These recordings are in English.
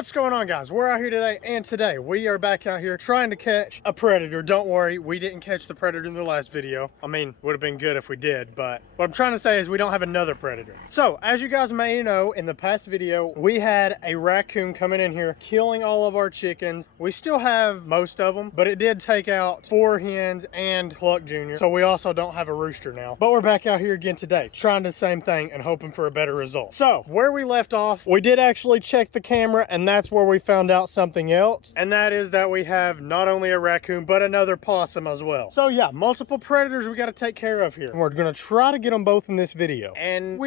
What's going on, guys? We're out here today, and today we are back out here trying to catch a predator. Don't worry, we didn't catch the predator in the last video. I mean, would have been good if we did, but what I'm trying to say is we don't have another predator. So, as you guys may know, in the past video, we had a raccoon coming in here, killing all of our chickens. We still have most of them, but it did take out 4 hens and Cluck Jr. So we also don't have a rooster now. But we're back out here again today, trying the same thing and hoping for a better result. So, where we left off, we did actually check the camera, and that's where we found out something else, and that is that we have not only a raccoon but another possum as well. So yeah, multiple predators we got to take care of here. We're gonna try to get them both in this video, and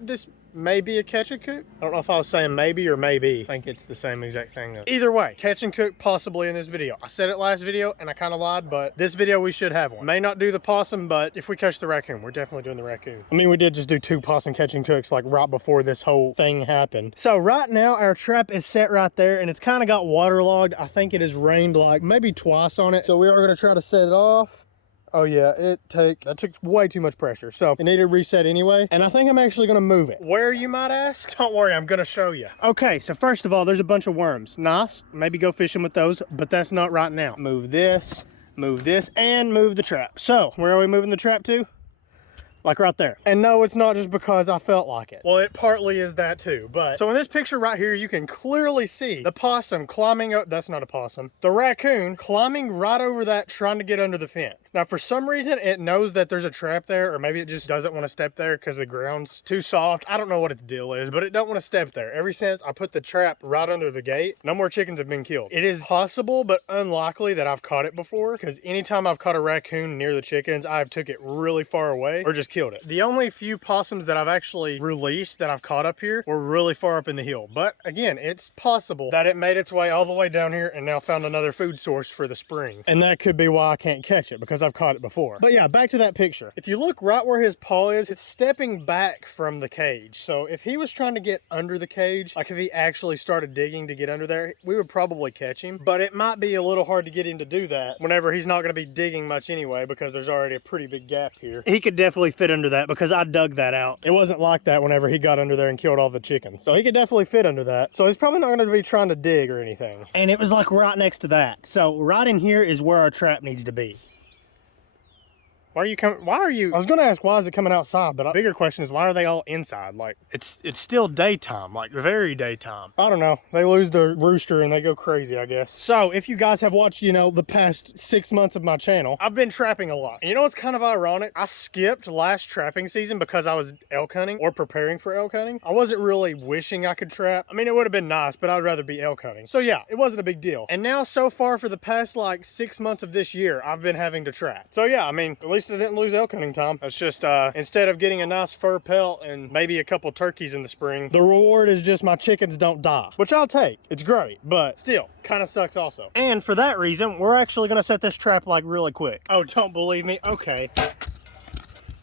this may be a catch and cook. I don't know if I was saying maybe or maybe. I think it's the same exact thing though. Either way, catch and cook possibly in this video. I said it last video and I kind of lied, but this video we should have one. May not do the possum, but if we catch the raccoon, we're definitely doing the raccoon. I mean, we did just do 2 possum catch and cooks like right before this whole thing happened. So right now our trap is set right there, and it's kind of got waterlogged. I think it has rained like maybe twice on it. So we are gonna try to set it off. Oh yeah, that took way too much pressure. So it needed reset anyway. And I think I'm actually gonna move it. Where, you might ask? Don't worry, I'm gonna show you. Okay, so first of all, there's a bunch of worms. Nice, maybe go fishing with those, but that's not right now. Move this, and move the trap. So where are we moving the trap to? Like right there. And no, it's not just because I felt like it. Well, it partly is that too, but. So in this picture right here, you can clearly see the possum climbing up, that's not a possum, the raccoon climbing right over that, trying to get under the fence. Now, for some reason, it knows that there's a trap there, or maybe it just doesn't want to step there because the ground's too soft. I don't know what its deal is, but it don't want to step there. Ever since I put the trap right under the gate, no more chickens have been killed. It is possible, but unlikely that I've caught it before, because anytime I've caught a raccoon near the chickens, I've took it really far away or just killed it. The only few possums that I've actually released that I've caught up here were really far up in the hill. But again, it's possible that it made its way all the way down here and now found another food source for the spring. And that could be why I can't catch it, because I've caught it before. But yeah, back to that picture. If you look right where his paw is, it's stepping back from the cage. So if he was trying to get under the cage, like if he actually started digging to get under there, we would probably catch him. But it might be a little hard to get him to do that whenever he's not going to be digging much anyway, because there's already a pretty big gap here. He could definitely fit under that, because I dug that out. It wasn't like that whenever he got under there and killed all the chickens. So he could definitely fit under that. So he's probably not going to be trying to dig or anything. And it was like right next to that. So right in here is where our trap needs to be. Why are you, I was gonna ask why is it coming outside, but the bigger question is why are they all inside? Like, it's still daytime, like very daytime. I don't know, they lose their rooster and they go crazy, I guess. So if you guys have watched, you know, the past 6 months of my channel, I've been trapping a lot. And you know what's kind of ironic? I skipped last trapping season because I was elk hunting or preparing for elk hunting. I wasn't really wishing I could trap. I mean, it would have been nice, but I'd rather be elk hunting. So yeah, it wasn't a big deal. And now so far for the past like 6 months of this year, I've been having to trap. So yeah, I mean, at least I didn't lose elk hunting time. It's just instead of getting a nice fur pelt and maybe a couple turkeys in the spring, the reward is just my chickens don't die, which I'll take. It's great, but still kind of sucks also. And for that reason, we're actually gonna set this trap like really quick. Oh, don't believe me? Okay.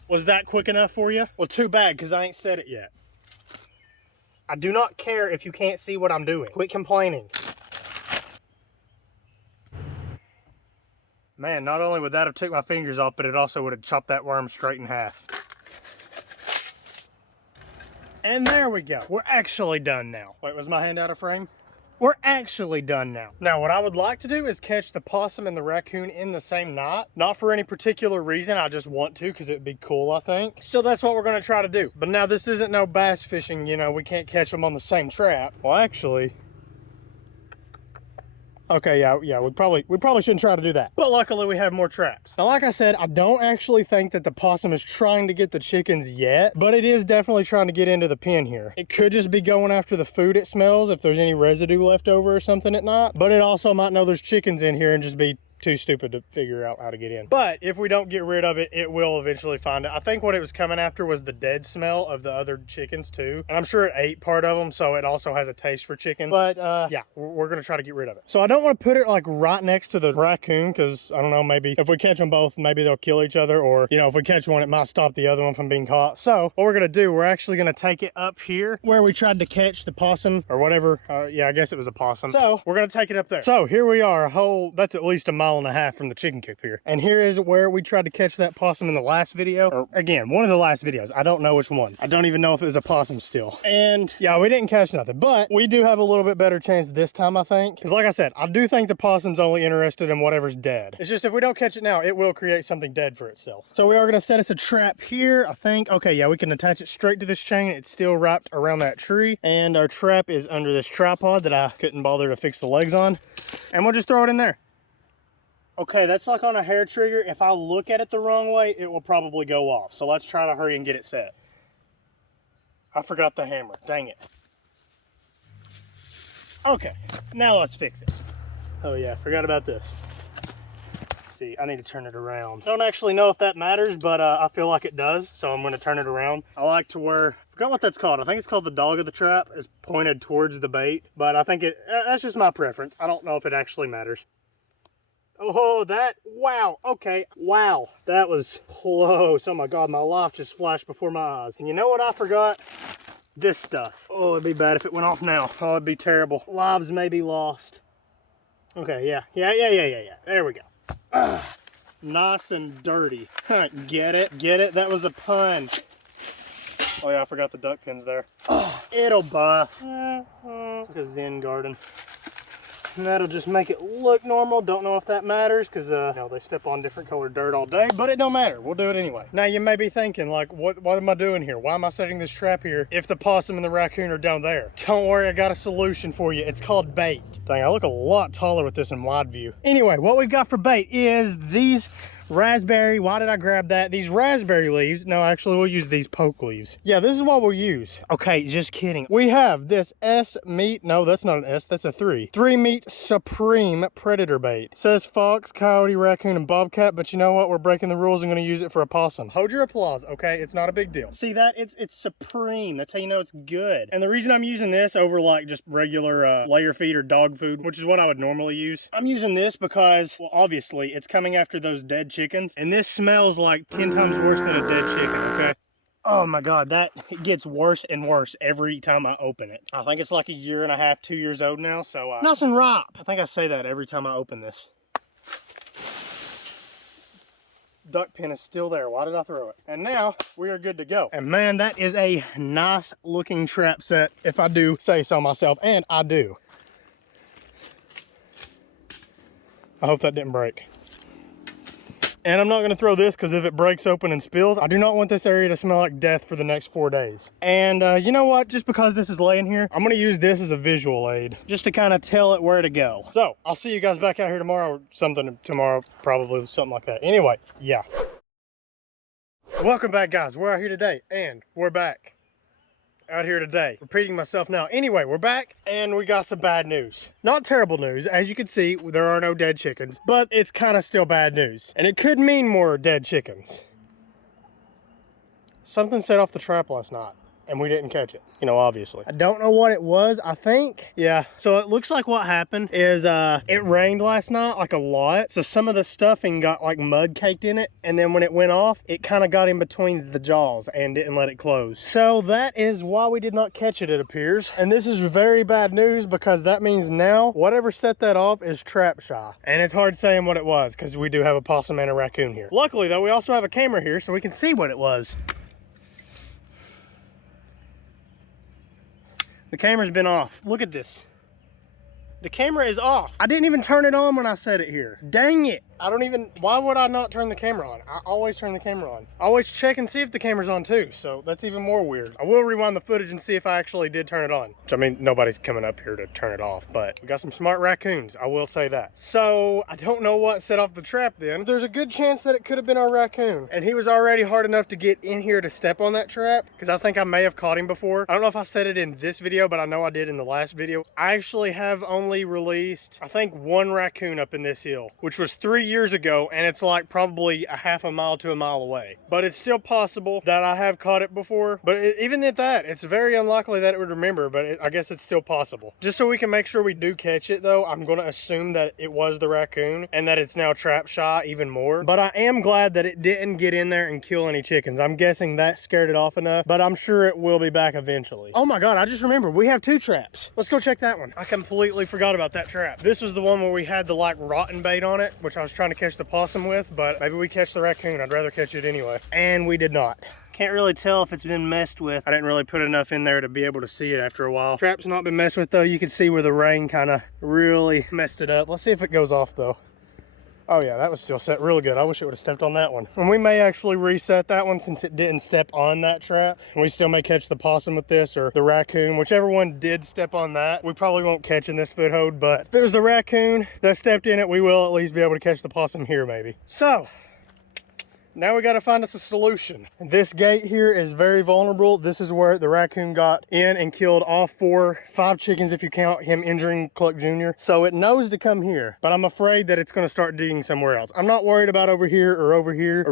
Was that quick enough for you? Well, too bad, because I ain't set it yet. I do not care if you can't see what I'm doing. Quit complaining. Man, not only would that have took my fingers off, but it also would have chopped that worm straight in half. And there we go. We're actually done now. Wait, was my hand out of frame? We're actually done now. Now, what I would like to do is catch the possum and the raccoon in the same night. Not for any particular reason, I just want to because it'd be cool, I think. So that's what we're gonna try to do. But now this isn't no bass fishing, you know, we can't catch them on the same trap. Well, actually, okay, yeah, we probably shouldn't try to do that. But luckily we have more traps. Now, like I said, I don't actually think that the possum is trying to get the chickens yet, but it is definitely trying to get into the pen here. It could just be going after the food it smells if there's any residue left over or something at night, but it also might know there's chickens in here and just be too stupid to figure out how to get in. But if we don't get rid of it, it will eventually find it. I think what it was coming after was the dead smell of the other chickens too. And I'm sure it ate part of them, so it also has a taste for chicken. But yeah, we're gonna try to get rid of it. So I don't want to put it like right next to the raccoon, because I don't know, maybe if we catch them both, maybe they'll kill each other, or you know, if we catch one, it might stop the other one from being caught. So what we're gonna do, we're actually gonna take it up here where we tried to catch the possum or whatever. Yeah, I guess it was a possum. So we're gonna take it up there. So here we are, that's at least a mile 1.5 from the chicken coop here. And here is where we tried to catch that possum in the last video. Or again, one of the last videos. I don't know which one. I don't even know if it was a possum still. And yeah, we didn't catch nothing, but we do have a little bit better chance this time, I think. Because like I said, I do think the possum's only interested in whatever's dead. It's just if we don't catch it now, it will create something dead for itself. So we are going to set us a trap here, I think. Okay, yeah, we can attach it straight to this chain. It's still wrapped around that tree. And our trap is under this tripod that I couldn't bother to fix the legs on. And we'll just throw it in there. Okay, that's like on a hair trigger. If I look at it the wrong way, it will probably go off. So let's try to hurry and get it set. I forgot the hammer. Dang it. Okay, now let's fix it. Oh yeah, forgot about this. See, I need to turn it around. Don't actually know if that matters, but I feel like it does, so I'm going to turn it around. I like to where, I forgot what that's called. I think it's called the dog of the trap. Is pointed towards the bait, but I think that's just my preference. I don't know if it actually matters. Oh, that, wow, okay, wow. That was close. Oh my God, my life just flashed before my eyes. And you know what I forgot? This stuff. Oh, it'd be bad if it went off now. Oh, it'd be terrible. Lives may be lost. Okay, yeah. There we go. Nice and dirty. Get it? Get it? That was a pun. Oh yeah, I forgot the duck pins there. Oh, it'll buff. It's like a Zen garden. And that'll just make it look normal. Don't know if that matters because you know, they step on different colored dirt all day, but it don't matter. We'll do it anyway. Now you may be thinking like, what am I doing here? Why am I setting this trap here if the possum and the raccoon are down there? Don't worry, I got a solution for you. It's called bait. Dang, I look a lot taller with this in wide view. Anyway, what we've got for bait is these raspberry, why did I grab that? These raspberry leaves. No, actually we'll use these poke leaves. Yeah, this is what we'll use. Okay, just kidding. We have this S meat, no, that's not an S, that's a 3 meat supreme predator bait. It says fox, coyote, raccoon, and bobcat, but you know what? We're breaking the rules and gonna use it for a possum. Hold your applause, okay? It's not a big deal. See that? It's supreme. That's how you know it's good. And the reason I'm using this over like just regular layer feed or dog food, which is what I would normally use, I'm using this because, well, obviously it's coming after those dead chickens, and this smells like 10 times worse than a dead chicken, okay? Oh my God, that it gets worse and worse every time I open it. I think it's like 1.5 years, 2 years old now, so nice and ripe. I think I say that every time I open this. Duck pin is still there. Why did I throw it? And now we are good to go. And man, that is a nice looking trap set, if I do say so myself, and I do. I hope that didn't break. And I'm not going to throw this because if it breaks open and spills, I do not want this area to smell like death for the next 4 days. And you know what? Just because this is laying here, I'm going to use this as a visual aid just to kind of tell it where to go. So I'll see you guys back out here tomorrow, or something tomorrow, probably something like that. Anyway, yeah. Welcome back, guys. We're out here today and we're back. Out here today. Repeating myself now. Anyway, we're back and we got some bad news. Not terrible news. As you can see, there are no dead chickens, but it's kind of still bad news. And it could mean more dead chickens. Something set off the trap last night and we didn't catch it, you know, obviously. I don't know what it was, I think. Yeah, so it looks like what happened is it rained last night, like a lot. So some of the stuffing got like mud caked in it. And then when it went off, it kind of got in between the jaws and didn't let it close. So that is why we did not catch it, it appears. And this is very bad news because that means now whatever set that off is trap shy. And it's hard saying what it was because we do have a possum and a raccoon here. Luckily though, we also have a camera here so we can see what it was. The camera's been off. Look at this. The camera is off. I didn't even turn it on when I set it here. Dang it. I don't even, why would I not turn the camera on? I always turn the camera on. I always check and see if the camera's on too, so that's even more weird. I will rewind the footage and see if I actually did turn it on. Which, I mean, nobody's coming up here to turn it off, but we got some smart raccoons, I will say that. So, I don't know what set off the trap then. There's a good chance that it could have been our raccoon. And he was already hard enough to get in here to step on that trap, because I think I may have caught him before. I don't know if I said it in this video, but I know I did in the last video. I actually have only released, I think, 1 raccoon up in this hill, which was 3 years ago, and it's like probably a half a mile to a mile away. But it's still possible that I have caught it before. But even at that, it's very unlikely that it would remember, but I guess it's still possible. Just so we can make sure we do catch it though, I'm gonna assume that it was the raccoon and that it's now trap shy even more. But I am glad that it didn't get in there and kill any chickens. I'm guessing that scared it off enough, but I'm sure it will be back eventually. Oh my God, I just remembered we have 2 traps. Let's go check that one. I completely forgot about that trap. This was the one where we had the like rotten bait on it, which I was trying to catch the possum with, but maybe we catch the raccoon. I'd rather catch it anyway. And we did not. Can't really tell if it's been messed with. I didn't really put enough in there to be able to see it after a while. Trap's not been messed with though. You can see where the rain kind of really messed it up. Let's see if it goes off though. Oh yeah, that was still set really good. I wish it would have stepped on that one. And we may actually reset that one since it didn't step on that trap. And we still may catch the possum with this or the raccoon. Whichever one did step on that, we probably won't catch in this foothold. But if it was the raccoon that stepped in it, we will at least be able to catch the possum here maybe. So, now we got to find us a solution. This gate here is very vulnerable. This is where the raccoon got in and killed all 5 chickens if you count him injuring Cluck Jr. So it knows to come here, but I'm afraid that it's going to start digging somewhere else. I'm not worried about over here, or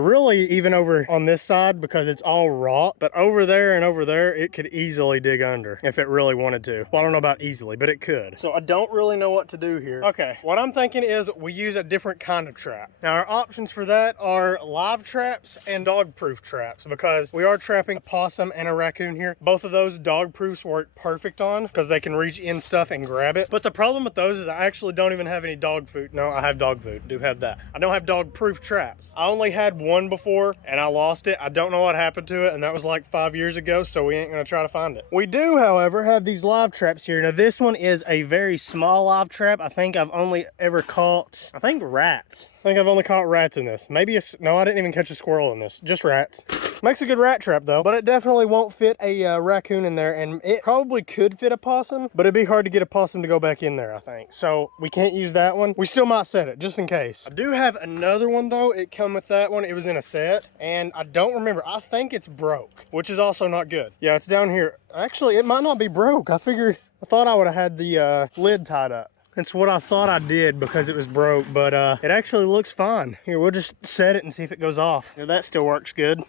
really even over on this side because it's all rock. But over there and over there, it could easily dig under if it really wanted to. Well, I don't know about easily, but it could. So I don't really know what to do here. Okay, what I'm thinking is we use a different kind of trap. Now our options for that are live traps and dog-proof traps because we are trapping a possum and a raccoon here. Both of those dog-proofs work perfect on because they can reach in stuff and grab it. But the problem with those is I actually don't even have any dog food. No, I have dog food. Do have that. I don't have dog-proof traps. I only had one before and I lost it. I don't know what happened to it, and that was like 5 years ago, so we ain't gonna try to find it. We do, however, have these live traps here. Now this one is a very small live trap. I think I've only ever caught, rats. I think I've only caught rats in this. Maybe no, I didn't even catch a squirrel in this, just rats. Makes a good rat trap though, but it definitely won't fit a raccoon in there, and it probably could fit a possum, but it'd be hard to get a possum to go back in there, I think. So we can't use that one. We still might set it, just in case. I do have another one though. It come with that one. It was in a set, and I don't remember. I think it's broke, which is also not good. Yeah, it's down here. Actually, it might not be broke. I thought I would have had the lid tied up. That's what I thought I did because it was broke, but it actually looks fine. Here, we'll just set it and see if it goes off. Yeah, that still works good.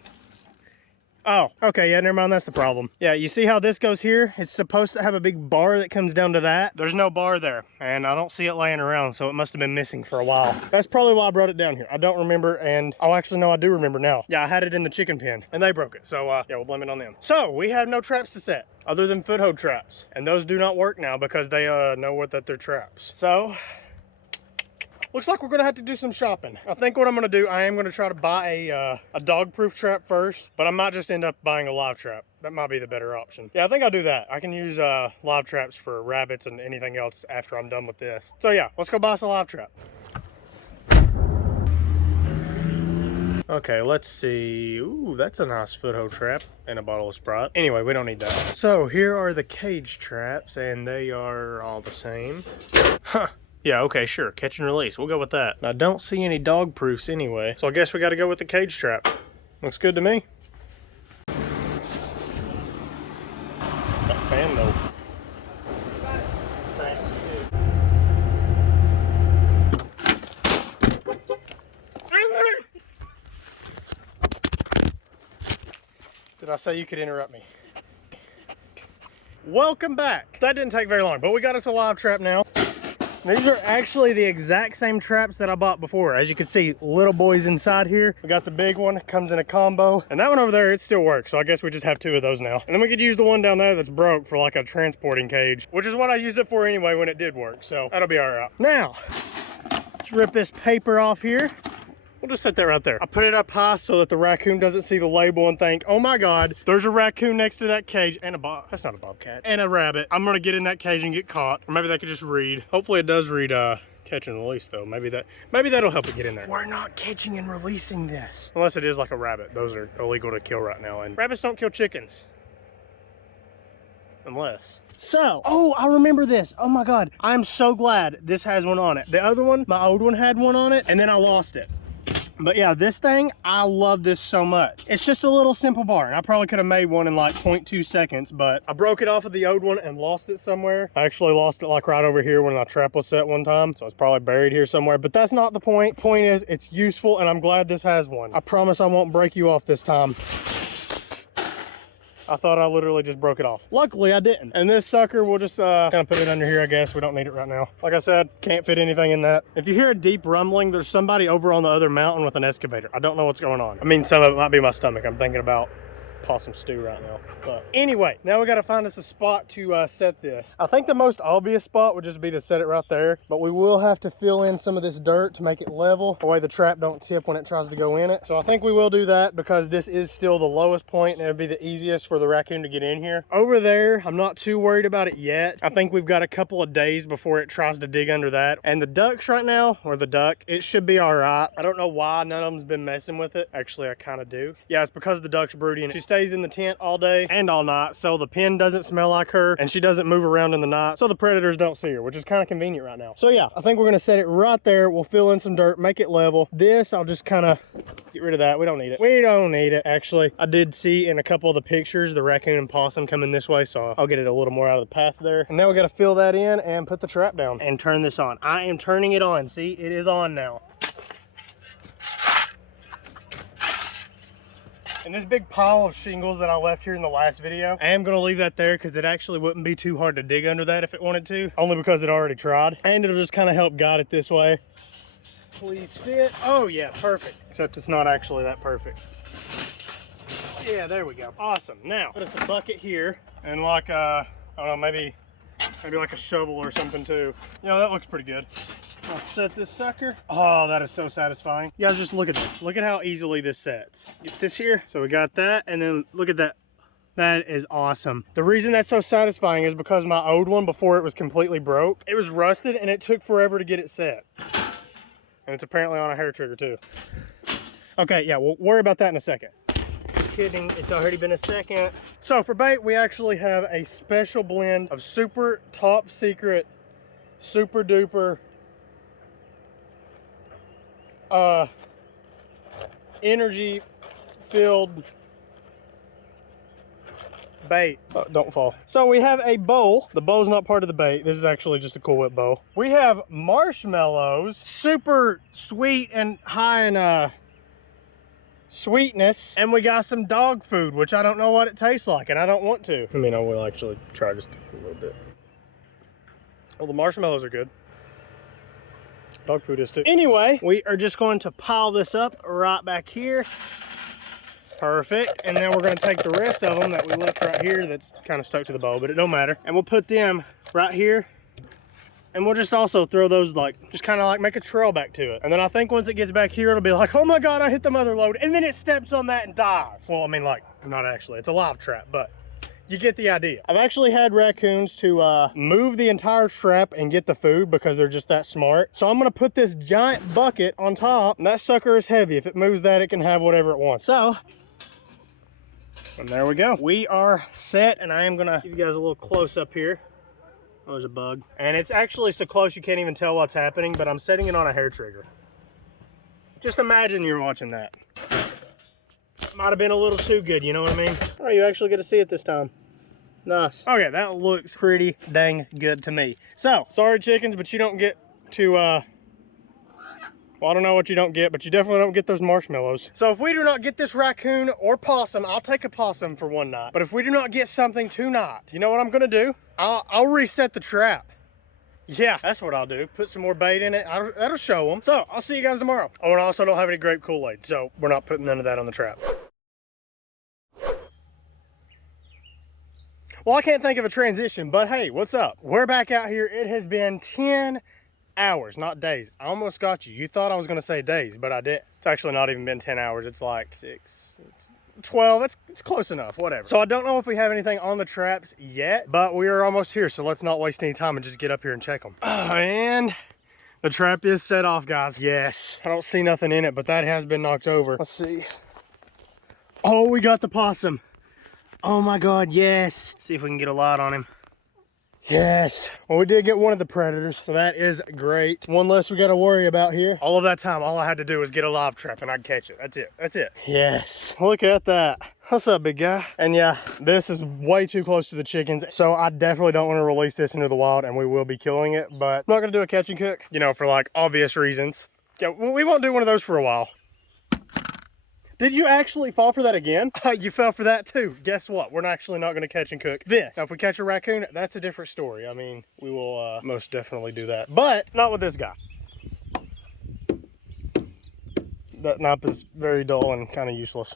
Oh, okay, yeah, never mind, that's the problem. Yeah, you see how this goes here? It's supposed to have a big bar that comes down to that. There's no bar there, and I don't see it laying around, so it must have been missing for a while. That's probably why I brought it down here. I don't remember, and oh, actually, no, I do remember now. Yeah, I had it in the chicken pen, and they broke it, so yeah, we'll blame it on them. So, we have no traps to set other than foothold traps, and those do not work now because they know that they're traps. So, looks like we're gonna have to do some shopping. I think what I'm gonna do, I am gonna try to buy a dog-proof trap first, but I might just end up buying a live trap. That might be the better option. Yeah, I think I'll do that. I can use live traps for rabbits and anything else after I'm done with this. So yeah, let's go buy us a live trap. Okay, let's see. Ooh, that's a nice foothold trap and a bottle of Sprite. Anyway, we don't need that. So here are the cage traps, and they are all the same. Huh. Yeah, okay, sure. Catch and release. We'll go with that. I don't see any dog proofs anyway, so I guess we got to go with the cage trap. Looks good to me. That fan though. Did I say you could interrupt me? Welcome back. That didn't take very long, but we got us a live trap now. These are actually the exact same traps that I bought before. As you can see, little boys inside here. We got the big one, comes in a combo. And that one over there, it still works. So I guess we just have 2 of those now. And then we could use the one down there that's broke for like a transporting cage, which is what I used it for anyway when it did work. So that'll be all right. Now, let's rip this paper off here. We'll just set that right there. I put it up high so that the raccoon doesn't see the label and think, oh my God, there's a raccoon next to that cage and that's not a bobcat, and a rabbit. I'm gonna get in that cage and get caught. Or maybe they could just read. Hopefully it does read catch and release though. Maybe that'll help it get in there. We're not catching and releasing this. Unless it is like a rabbit. Those are illegal to kill right now. And rabbits don't kill chickens. Unless. So, oh, I remember this. Oh my God. I'm so glad this has one on it. The other one, my old one had one on it, and then I lost it. But yeah, this thing, I love this so much. It's just a little simple bar, and I probably could have made one in like 0.2 seconds, but I broke it off of the old one and lost it somewhere. I actually lost it like right over here when my trap was set one time, so it's probably buried here somewhere, but that's not the point. The point is, it's useful, and I'm glad this has one. I promise I won't break you off this time. I thought I literally just broke it off. Luckily, I didn't. And this sucker, we'll just kind of put it under here, I guess. We don't need it right now. Like I said, can't fit anything in that. If you hear a deep rumbling, there's somebody over on the other mountain with an excavator. I don't know what's going on. I mean, some of it might be my stomach. I'm thinking about possum stew right now. But anyway, now we got to find us a spot to set this. I think the most obvious spot would just be to set it right there, but we will have to fill in some of this dirt to make it level, the way the trap don't tip when it tries to go in it. So I think we will do that because this is still the lowest point and it'll be the easiest for the raccoon to get in here. Over there, I'm not too worried about it yet. I think we've got a couple of days before it tries to dig under that. And the ducks right now, or the duck, it should be all right. I don't know why none of them's been messing with it. Actually, I kind of do. Yeah, it's because the duck's broody and she stays in the tent all day and all night, so the pen doesn't smell like her and she doesn't move around in the night, so the predators don't see her, which is kind of convenient right now. So yeah, I think we're gonna set it right there. We'll fill in some dirt, make it level. This, I'll just kind of get rid of that. We don't need it. We don't need it. Actually, I did see in a couple of the pictures the raccoon and possum coming this way, so I'll get it a little more out of the path there. And now we got to fill that in and put the trap down and turn this on. I am turning it on. See, it is on now. And this big pile of shingles that I left here in the last video, I am going to leave that there because it actually wouldn't be too hard to dig under that if it wanted to, only because it already tried. And it'll just kind of help guide it this way. Please fit. Oh yeah, perfect. Except it's not actually that perfect. Yeah, there we go. Awesome. Now, put us a bucket here and like, I don't know, maybe like a shovel or something too. Yeah, that looks pretty good. I'll set this sucker. Oh, that is so satisfying. You guys just look at this. Look at how easily this sets. Get this here. So we got that, and then look at that. That is awesome. The reason that's so satisfying is because my old one, before it was completely broke, it was rusted and it took forever to get it set. And it's apparently on a hair trigger too. Okay, yeah, we'll worry about that in a second. Kidding, it's already been a second. So for bait, we actually have a special blend of super top secret, super duper energy filled bait. Oh, don't fall. So we have a bowl. The bowl's not part of the bait. This is actually just a Cool Whip bowl. We have marshmallows, super sweet and high in sweetness, and we got some dog food, which I don't know what it tastes like, and I don't want to. I mean, I will actually try just a little bit. Well, the marshmallows are good. Dog food is too. Anyway, we are just going to pile this up right back here. Perfect. And then we're going to take the rest of them that we left right here that's kind of stuck to the bowl, but it don't matter. And we'll put them right here. And we'll just also throw those just kind of like make a trail back to it. And then I think once it gets back here, it'll be like, oh my God, I hit the mother load. And then it steps on that and dies. Well, I mean, like, not actually, it's a live trap, but you get the idea. I've actually had raccoons to move the entire trap and get the food because they're just that smart. So I'm gonna put this giant bucket on top, and that sucker is heavy. If it moves that, it can have whatever it wants. So, and there we go. We are set, and I am gonna give you guys a little close up here. Oh, there's a bug. And it's actually so close you can't even tell what's happening, but I'm setting it on a hair trigger. Just imagine you're watching that. Might have been a little too good, you know what I mean? Oh, you actually get to see it this time. Nice. Okay, that looks pretty dang good to me. So, sorry chickens, but you don't get to, well, I don't know what you don't get, but you definitely don't get those marshmallows. So if we do not get this raccoon or possum, I'll take a possum for one night. But if we do not get something tonight, you know what I'm gonna do? I'll reset the trap. Yeah, that's what I'll do. Put some more bait in it. That'll show them. So, I'll see you guys tomorrow. Oh, and I also don't have any grape Kool-Aid, so we're not putting none of that on the trap. Well, I can't think of a transition, but hey, what's up? We're back out here. It has been 10 hours, not days. I almost got you. You thought I was gonna say days, but I didn't. It's actually not even been 10 hours. It's like 12, it's close enough, whatever. So I don't know if we have anything on the traps yet, but we are almost here, so let's not waste any time and just get up here and check them. And the trap is set off, guys. Yes, I don't see nothing in it, but that has been knocked over. Let's see. Oh, we got the possum. Oh my God, yes. See if we can get a light on him. Yes. Well, we did get one of the predators, so that is great. One less we got to worry about here. All of that time, all I had to do was get a live trap and I'd catch it. That's it. That's it. Yes. Look at that. What's up, big guy? And yeah, this is way too close to the chickens, so I definitely don't want to release this into the wild, and we will be killing it, but I'm not going to do a catch and cook, you know, for like obvious reasons. Yeah, we won't do one of those for a while. Did you actually fall for that again? You fell for that too. Guess what? We're actually not going to catch and cook this. Now, if we catch a raccoon, that's a different story. I mean, we will most definitely do that, but not with this guy. That knife is very dull and kind of useless.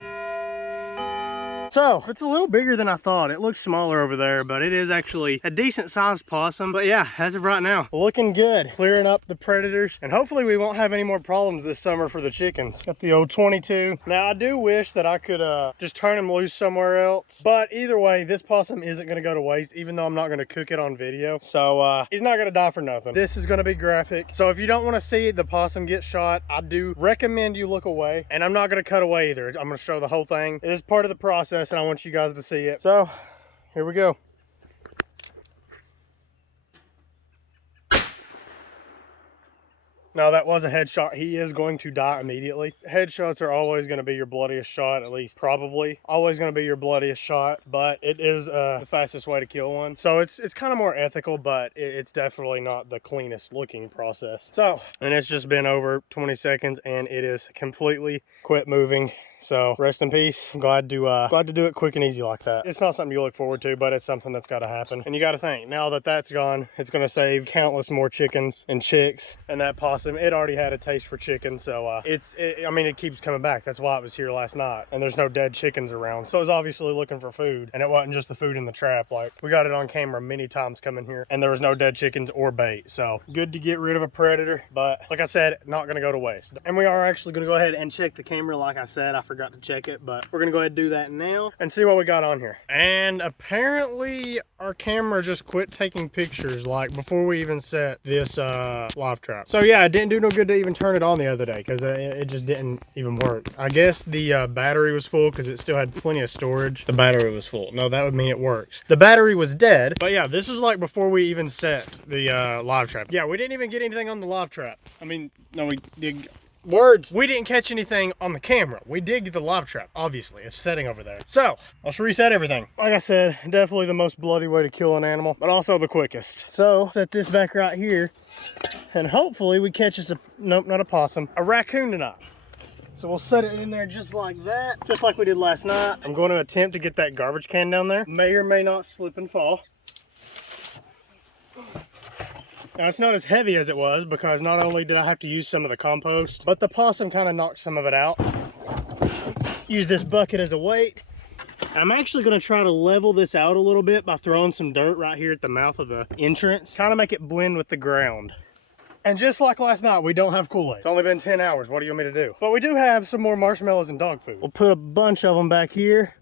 So, it's a little bigger than I thought. It looks smaller over there, but it is actually a decent sized possum. But yeah, as of right now, looking good. Clearing up the predators, and hopefully we won't have any more problems this summer for the chickens. Got the old 22. Now, I do wish that I could just turn him loose somewhere else. But either way, this possum isn't going to go to waste, even though I'm not going to cook it on video. So, he's not going to die for nothing. This is going to be graphic. So, if you don't want to see the possum get shot, I do recommend you look away. And I'm not going to cut away either. I'm going to show the whole thing. It is part of the process, and I want you guys to see it. So here we go. Now that was a headshot. He is going to die immediately. Headshots are always going to be your bloodiest shot, at least probably. Always going to be your bloodiest shot, but it is the fastest way to kill one. So it's kind of more ethical, but it's definitely not the cleanest looking process. So, and it's just been over 20 seconds and it is completely quit moving. So rest in peace. I'm glad to do it quick and easy like that. It's not something you look forward to, but it's something that's got to happen. And you got to think, now that that's gone, it's going to save countless more chickens and chicks. And that possum, it already had a taste for chicken, so I mean, it keeps coming back. That's why it was here last night, and there's no dead chickens around. So it's obviously looking for food, and it wasn't just the food in the trap. Like, we got it on camera many times coming here, and there was no dead chickens or bait. So good to get rid of a predator, but like I said, not going to go to waste. And we are actually going to go ahead and check the camera. Like I said, I forgot to check it, but we're gonna go ahead and do that now and see what we got on here. And apparently our camera just quit taking pictures like before we even set this live trap. So yeah, it didn't do no good to even turn it on the other day because it just didn't even work. I guess the battery was full because it still had plenty of storage. The battery was full. No, that would mean it works. The battery was dead, but yeah, this is like before we even set the live trap. Yeah, we didn't even get anything on the live trap. I mean, no, we did. Words. We didn't catch anything on the camera. We did get the live trap, obviously. It's setting over there. So, let's reset everything. Like I said, definitely the most bloody way to kill an animal, but also the quickest. So, set this back right here, and hopefully we catch us a, nope, not a possum, a raccoon tonight. So we'll set it in there just like that, just like we did last night. I'm going to attempt to get that garbage can down there. May or may not slip and fall. Now, it's not as heavy as it was because not only did I have to use some of the compost, but the possum kind of knocked some of it out. Use this bucket as a weight. I'm actually going to try to level this out a little bit by throwing some dirt right here at the mouth of the entrance. Kind of make it blend with the ground. And just like last night, we don't have Kool-Aid. It's only been 10 hours. What do you want me to do? But we do have some more marshmallows and dog food. We'll put a bunch of them back here.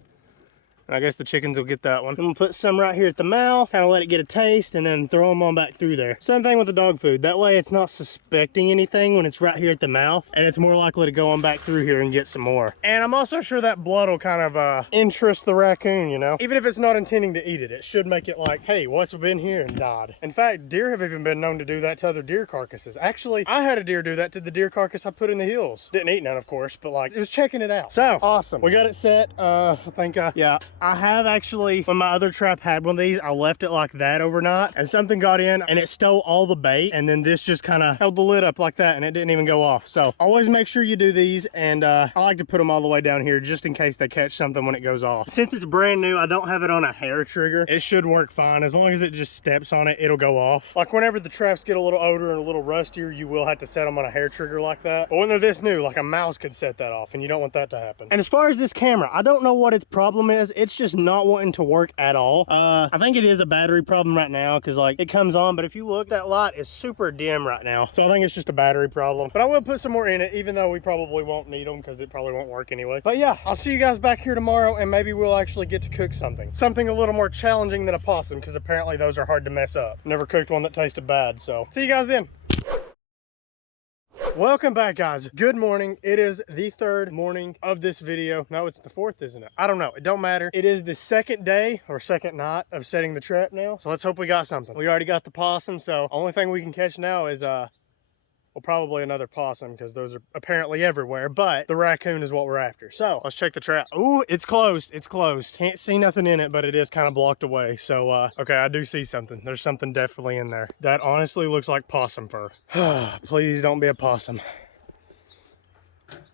I guess the chickens will get that one. I'm gonna put some right here at the mouth, kind of let it get a taste, and then throw them on back through there. Same thing with the dog food. That way it's not suspecting anything when it's right here at the mouth, and it's more likely to go on back through here and get some more. And I'm also sure that blood will kind of interest the raccoon, you know? Even if it's not intending to eat it, it should make it like, hey, what's been here and died? In fact, deer have even been known to do that to other deer carcasses. Actually, I had a deer do that to the deer carcass I put in the hills. Didn't eat none, of course, but like, it was checking it out. So, awesome. We got it set. I think, yeah, I have actually, when my other trap had one of these, I left it like that overnight, and something got in and it stole all the bait, and then this just kind of held the lid up like that and it didn't even go off. So always make sure you do these, and I like to put them all the way down here just in case they catch something when it goes off. Since it's brand new, I don't have it on a hair trigger. It should work fine. As long as it just steps on it, it'll go off. Like whenever the traps get a little older and a little rustier, you will have to set them on a hair trigger like that. But when they're this new, like a mouse could set that off, and you don't want that to happen. And as far as this camera, I don't know what its problem is. It's just not wanting to work at all. I think it is a battery problem right now because like it comes on, but if you look, that light is super dim right now. So I think it's just a battery problem, but I will put some more in it, even though we probably won't need them because it probably won't work anyway. But yeah, I'll see you guys back here tomorrow, and maybe we'll actually get to cook something a little more challenging than a possum, because apparently those are hard to mess up. Never cooked one that tasted bad. So see you guys then. Welcome back, guys. Good morning. It is the third morning of this video. No, it's the fourth, isn't it? I don't know. It don't matter. It is the second day or second night of setting the trap now. So let's hope we got something. We already got the possum, so only thing we can catch now is well, probably another possum because those are apparently everywhere, but the raccoon is what we're after. So let's check the trap. Ooh, it's closed. It's closed. Can't see nothing in it, but it is kind of blocked away. So, okay, I do see something. There's something definitely in there. That honestly looks like possum fur. Please don't be a possum.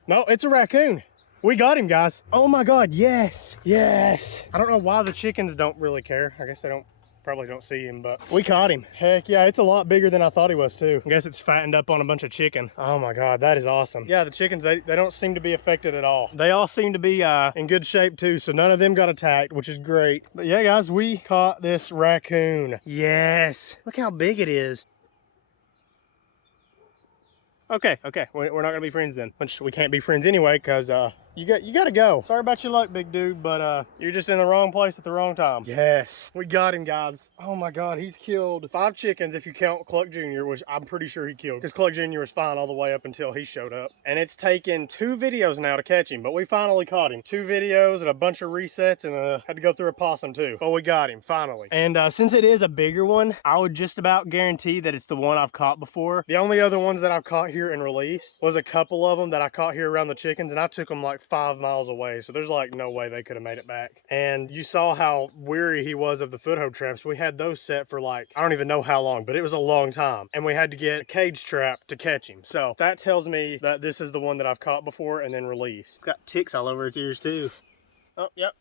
No, it's a raccoon. We got him, guys. Oh my God, yes, yes. I don't know why the chickens don't really care. I guess they probably don't see him, but we caught him. Heck yeah, it's a lot bigger than I thought he was too. I guess it's fattened up on a bunch of chicken. Oh my God, that is awesome. Yeah, the chickens, they don't seem to be affected at all. They all seem to be in good shape too, so none of them got attacked, which is great. But yeah, guys, we caught this raccoon. Yes, look how big it is. Okay, we're not gonna be friends then. Which we can't be friends anyway, because you gotta go. Sorry about your luck, big dude, but you're just in the wrong place at the wrong time. Yes, we got him, guys. Oh my God, he's killed 5 chickens if you count Cluck Jr., which I'm pretty sure he killed, because Cluck Jr. was fine all the way up until he showed up. And it's taken 2 videos now to catch him, but we finally caught him. 2 videos and a bunch of resets, and had to go through a possum too. But we got him, finally. And since it is a bigger one, I would just about guarantee that it's the one I've caught before. The only other ones that I've caught here and released was a couple of them that I caught here around the chickens, and I took them like 5 miles away, so there's like no way they could have made it back. And you saw how weary he was of the foothold traps. We had those set for like, I don't even know how long, but it was a long time, and we had to get a cage trap to catch him. So that tells me that this is the one that I've caught before and then released. It's got ticks all over its ears too. Oh, yep.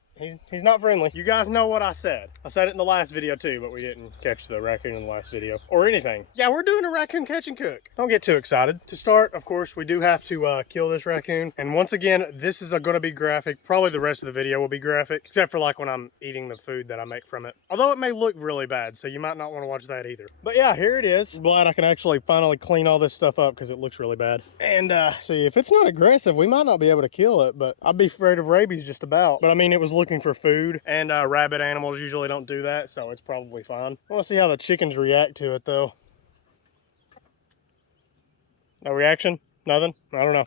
He's not friendly. You guys know what I said. I said it in the last video too, but we didn't catch the raccoon in the last video or anything. Yeah, we're doing a raccoon catch and cook. Don't get too excited. To start, of course, we do have to kill this raccoon. And once again, this is going to be graphic. Probably the rest of the video will be graphic, except for like when I'm eating the food that I make from it. Although it may look really bad, so you might not want to watch that either. But yeah, here it is. I'm glad I can actually finally clean all this stuff up because it looks really bad. And see, if it's not aggressive, we might not be able to kill it, but I'd be afraid of rabies just about. But I mean, it was looking for food. And rabid animals usually don't do that, so it's probably fine. I want to see how the chickens react to it, though. No reaction? Nothing? I don't know.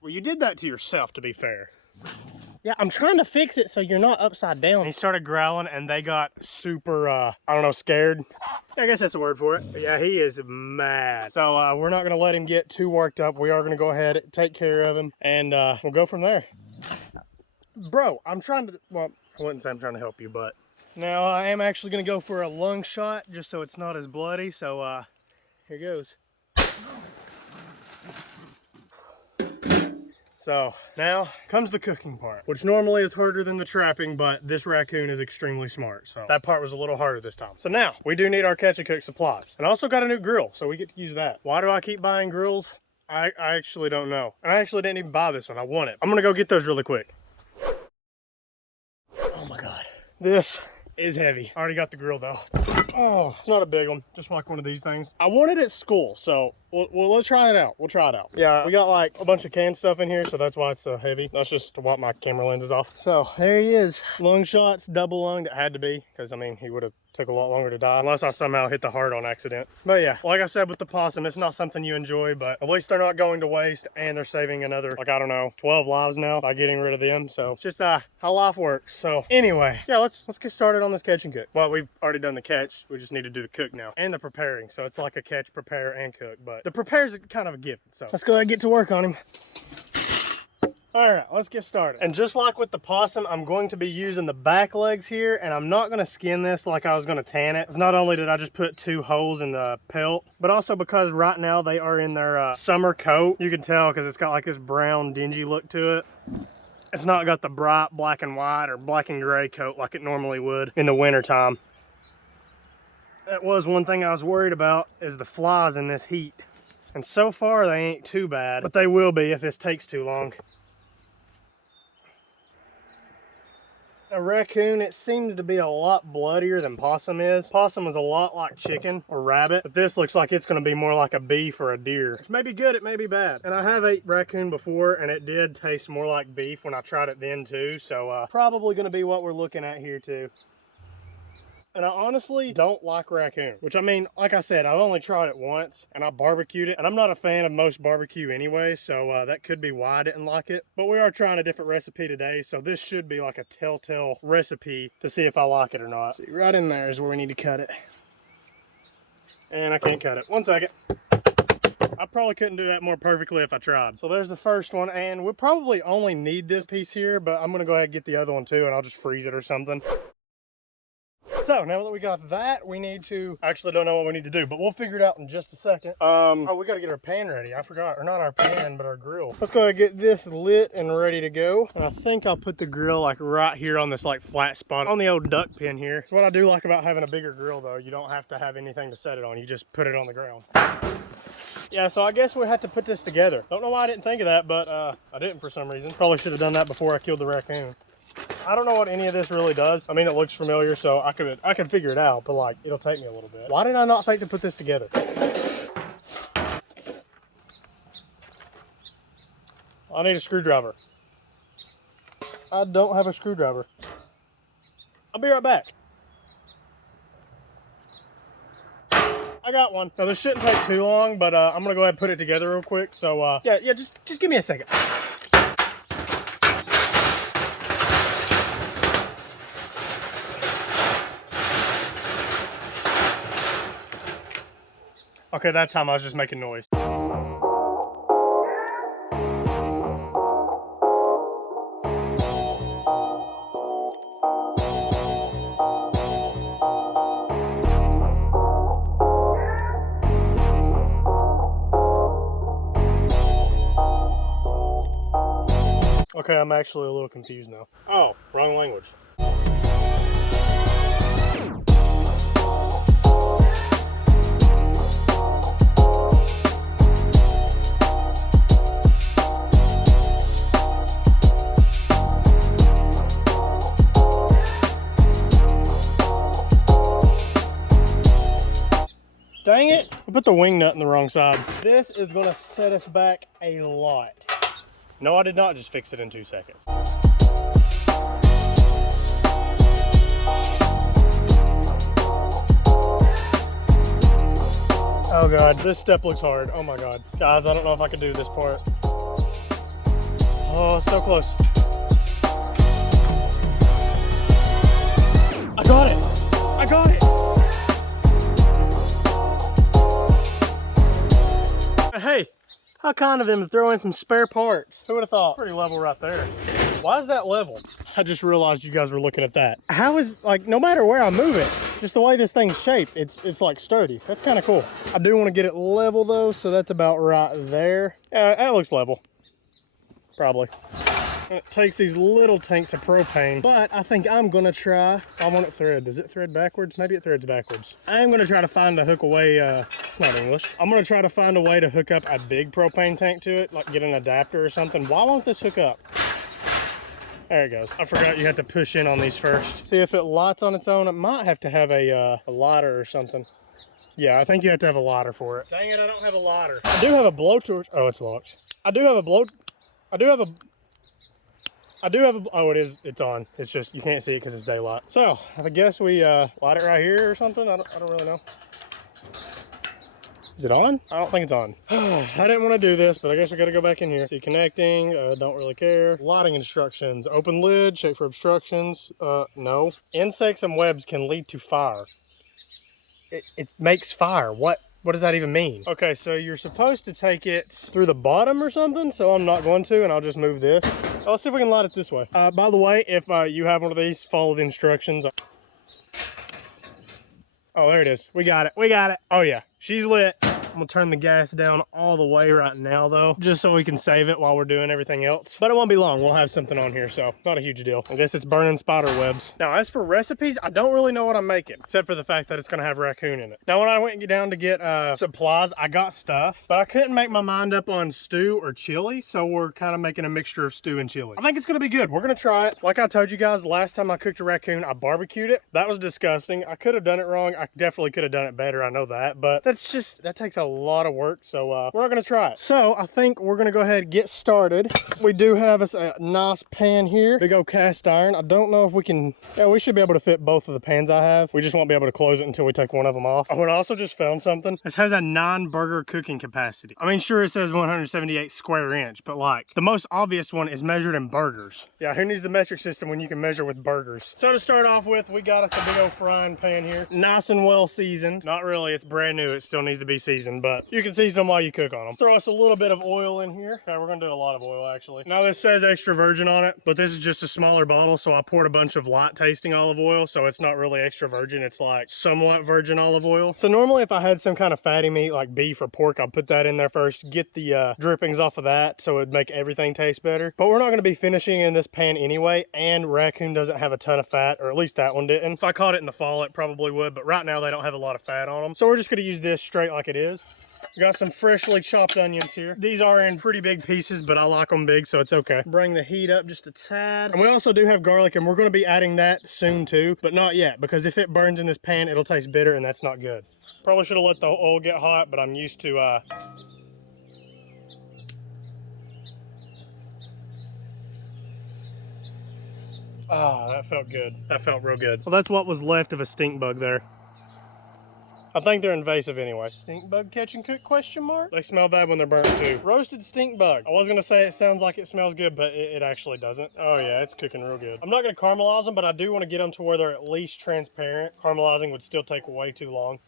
Well, you did that to yourself, to be fair. Yeah, I'm trying to fix it so you're not upside down. He started growling, and they got super, I don't know, scared. I guess that's the word for it. But yeah, he is mad. So we're not going to let him get too worked up. We are going to go ahead, take care of him, and we'll go from there. Bro, I'm trying to, well, I wouldn't say I'm trying to help you, but now I am actually going to go for a lung shot just so it's not as bloody. So here goes. So now comes the cooking part, which normally is harder than the trapping, but this raccoon is extremely smart. So that part was a little harder this time. So now we do need our catch and cook supplies, and I also got a new grill, so we get to use that. Why do I keep buying grills? I actually don't know. I actually didn't even buy this one. I want it. I'm gonna go get those really quick. Oh my God. This is heavy. I already got the grill though. Oh, it's not a big one, just like one of these things. I want it at school, so let's try it out. We'll try it out. Yeah, we got like a bunch of canned stuff in here, so that's why it's so heavy. That's just to wipe my camera lenses off. So there he is. Lung shots, double lunged. It had to be, because I mean, he would have took a lot longer to die unless I somehow hit the heart on accident. But yeah, like I said with the possum, it's not something you enjoy, but at least they're not going to waste, and they're saving another, like, I don't know, 12 lives now by getting rid of them. So it's just how life works. So anyway, yeah, let's get started on this catch and cook. Well, we've already done the catch. We just need to do the cook now, and the preparing. So it's like a catch, prepare, and cook, but the prepare is kind of a given. So let's go ahead and get to work on him. All right, let's get started. And just like with the possum, I'm going to be using the back legs here, and I'm not going to skin this like I was going to tan it. It's not only did I just put 2 holes in the pelt, but also because right now they are in their summer coat. You can tell because it's got like this brown dingy look to it. It's not got the bright black and white or black and gray coat like it normally would in the winter time. That was one thing I was worried about, is the flies in this heat. And so far they ain't too bad, but they will be if this takes too long. A raccoon, it seems to be a lot bloodier than possum is. Possum is a lot like chicken or rabbit, but this looks like it's going to be more like a beef or a deer. Which may be good, it may be bad. And I have ate raccoon before, and it did taste more like beef when I tried it then too. So probably going to be what we're looking at here too. And I honestly don't like raccoon, which I mean, like I said, I've only tried it once and I barbecued it, and I'm not a fan of most barbecue anyway, so that could be why I didn't like it. But we are trying a different recipe today, so this should be like a telltale recipe to see if I like it or not. See, right in there is where we need to cut it. And I can't cut it. 1 second. I probably couldn't do that more perfectly if I tried. So there's the first one, and we'll probably only need this piece here, but I'm gonna go ahead and get the other one too, and I'll just freeze it or something. So now that we got that, we need to, I actually don't know what we need to do, but we'll figure it out in just a second. Oh, we gotta get our pan ready. I forgot, or not our pan, but our grill. Let's go ahead and get this lit and ready to go. And I think I'll put the grill like right here on this like flat spot on the old duck pin here. So what I do like about having a bigger grill though, you don't have to have anything to set it on. You just put it on the ground. Yeah, so I guess we had to put this together. Don't know why I didn't think of that, but I didn't for some reason. Probably should have done that before I killed the raccoon. I don't know what any of this really does. I mean, it looks familiar, so I can figure it out, but like, it'll take me a little bit. Why did I not think to put this together? I need a screwdriver. I don't have a screwdriver. I'll be right back. I got one. Now, this shouldn't take too long, but I'm gonna go ahead and put it together real quick. So yeah, just give me a second. Okay, that time I was just making noise. Okay, I'm actually a little confused now. Oh, wrong language. Dang it, I put the wing nut in the wrong side. This is gonna set us back a lot. No, I did not just fix it in 2 seconds. Oh God, this step looks hard. Oh my God. Guys, I don't know if I can do this part. Oh, so close. I got it. I got it. Hey, how kind of them to throw in some spare parts. Who would have thought? Pretty level right there. Why is that level? I just realized you guys were looking at that. How is, like, no matter where I move it, just the way this thing's shaped, it's like sturdy. That's kind of cool. I do want to get it level though, so that's about right there. That looks level. Probably. And it takes these little tanks of propane, but I think I'm gonna try, I want it thread. Does it thread backwards? Maybe it threads backwards. I'm gonna try to find a hook away, it's not English. I'm gonna try to find a way to hook up a big propane tank to it, like get an adapter or something. Why won't this hook up? There it goes. I forgot you had to push in on these first. See if it lights on its own. It might have to have a lighter or something. Yeah, I think you have to have a lighter for it. Dang it, I don't have a lighter. I do have a blowtorch. Oh, it's locked. I do have a oh, it's on. It's just, you can't see it because it's daylight. So, I guess we light it right here or something. I don't really know. Is it on? I don't think it's on. I didn't want to do this, but I guess we got to go back in here. See, connecting, don't really care. Lighting instructions, open lid, check for obstructions. No. Insects and webs can lead to fire. It makes fire. What does that even mean? Okay, so you're supposed to take it through the bottom or something, so I'm not going to, and I'll just move this. Let's see if we can light it this way. By the way, if you have one of these, follow the instructions. Oh, there it is. We got it. We got it. Oh, yeah. She's lit. I'm gonna turn the gas down all the way right now though, just so we can save it while we're doing everything else. But it won't be long, we'll have something on here, so not a huge deal. I guess it's burning spider webs. Now, as for recipes, I don't really know what I'm making, except for the fact that it's gonna have raccoon in it. Now, when I went down to get supplies, I got stuff, but I couldn't make my mind up on stew or chili, so we're kind of making a mixture of stew and chili. I think it's gonna be good. We're gonna try it. Like I told you guys, last time I cooked a raccoon, I barbecued it. That was disgusting. I could have done it wrong. I definitely could have done it better, I know that, but that takes a lot of work, so we're not gonna try it. So I think we're gonna go ahead and get started. We do have us a nice pan here, big old cast iron. I don't know if we can, yeah, we should be able to fit both of the pans I have. We just won't be able to close it until we take one of them off. Oh, and I also just found something. This has a 9-burger cooking capacity. I mean, sure, it says 178 square inch, but like the most obvious one is measured in burgers. Yeah, who needs the metric system when you can measure with burgers? So to start off with, we got us a big old frying pan here, nice and well seasoned. Not really, it's brand new, it still needs to be seasoned, but you can season them while you cook on them. Throw us a little bit of oil in here. Okay, we're gonna do a lot of oil actually. Now this says extra virgin on it, but this is just a smaller bottle, so I poured a bunch of light tasting olive oil, so it's not really extra virgin, it's like somewhat virgin olive oil. So normally if I had some kind of fatty meat like beef or pork, I'd put that in there first, get the drippings off of that, so it'd make everything taste better. But we're not gonna be finishing in this pan anyway, and Raccoon doesn't have a ton of fat, or at least that one didn't. If I caught it in the fall, it probably would, but right now they don't have a lot of fat on them. So we're just gonna use this straight like it is. We got some freshly chopped onions here. These are in pretty big pieces, but I like them big, so it's okay. Bring the heat up just a tad. And we also do have garlic, and we're gonna be adding that soon too, but not yet, because if it burns in this pan, it'll taste bitter, and that's not good. Probably should have let the oil get hot, but I'm used to Ah, that felt good. That felt real good. Well, that's what was left of a stink bug there. I think they're invasive anyway. Stink bug catch and cook, question mark? They smell bad when they're burnt too. Roasted stink bug. I was gonna say it sounds like it smells good, but it actually doesn't. Oh yeah, it's cooking real good. I'm not gonna caramelize them, but I do want to get them to where they're at least transparent. Caramelizing would still take way too long.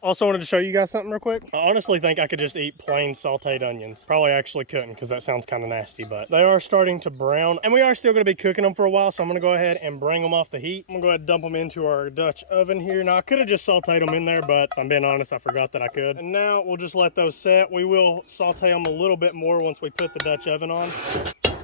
Also wanted to show you guys something real quick. I honestly think I could just eat plain sauteed onions. Probably actually couldn't because that sounds kind of nasty, but they are starting to brown and we are still going to be cooking them for a while. So I'm going to go ahead and bring them off the heat. I'm going to go ahead and dump them into our Dutch oven here. Now I could have just sauteed them in there, but if I'm being honest, I forgot that I could. And now we'll just let those set. We will saute them a little bit more once we put the Dutch oven on.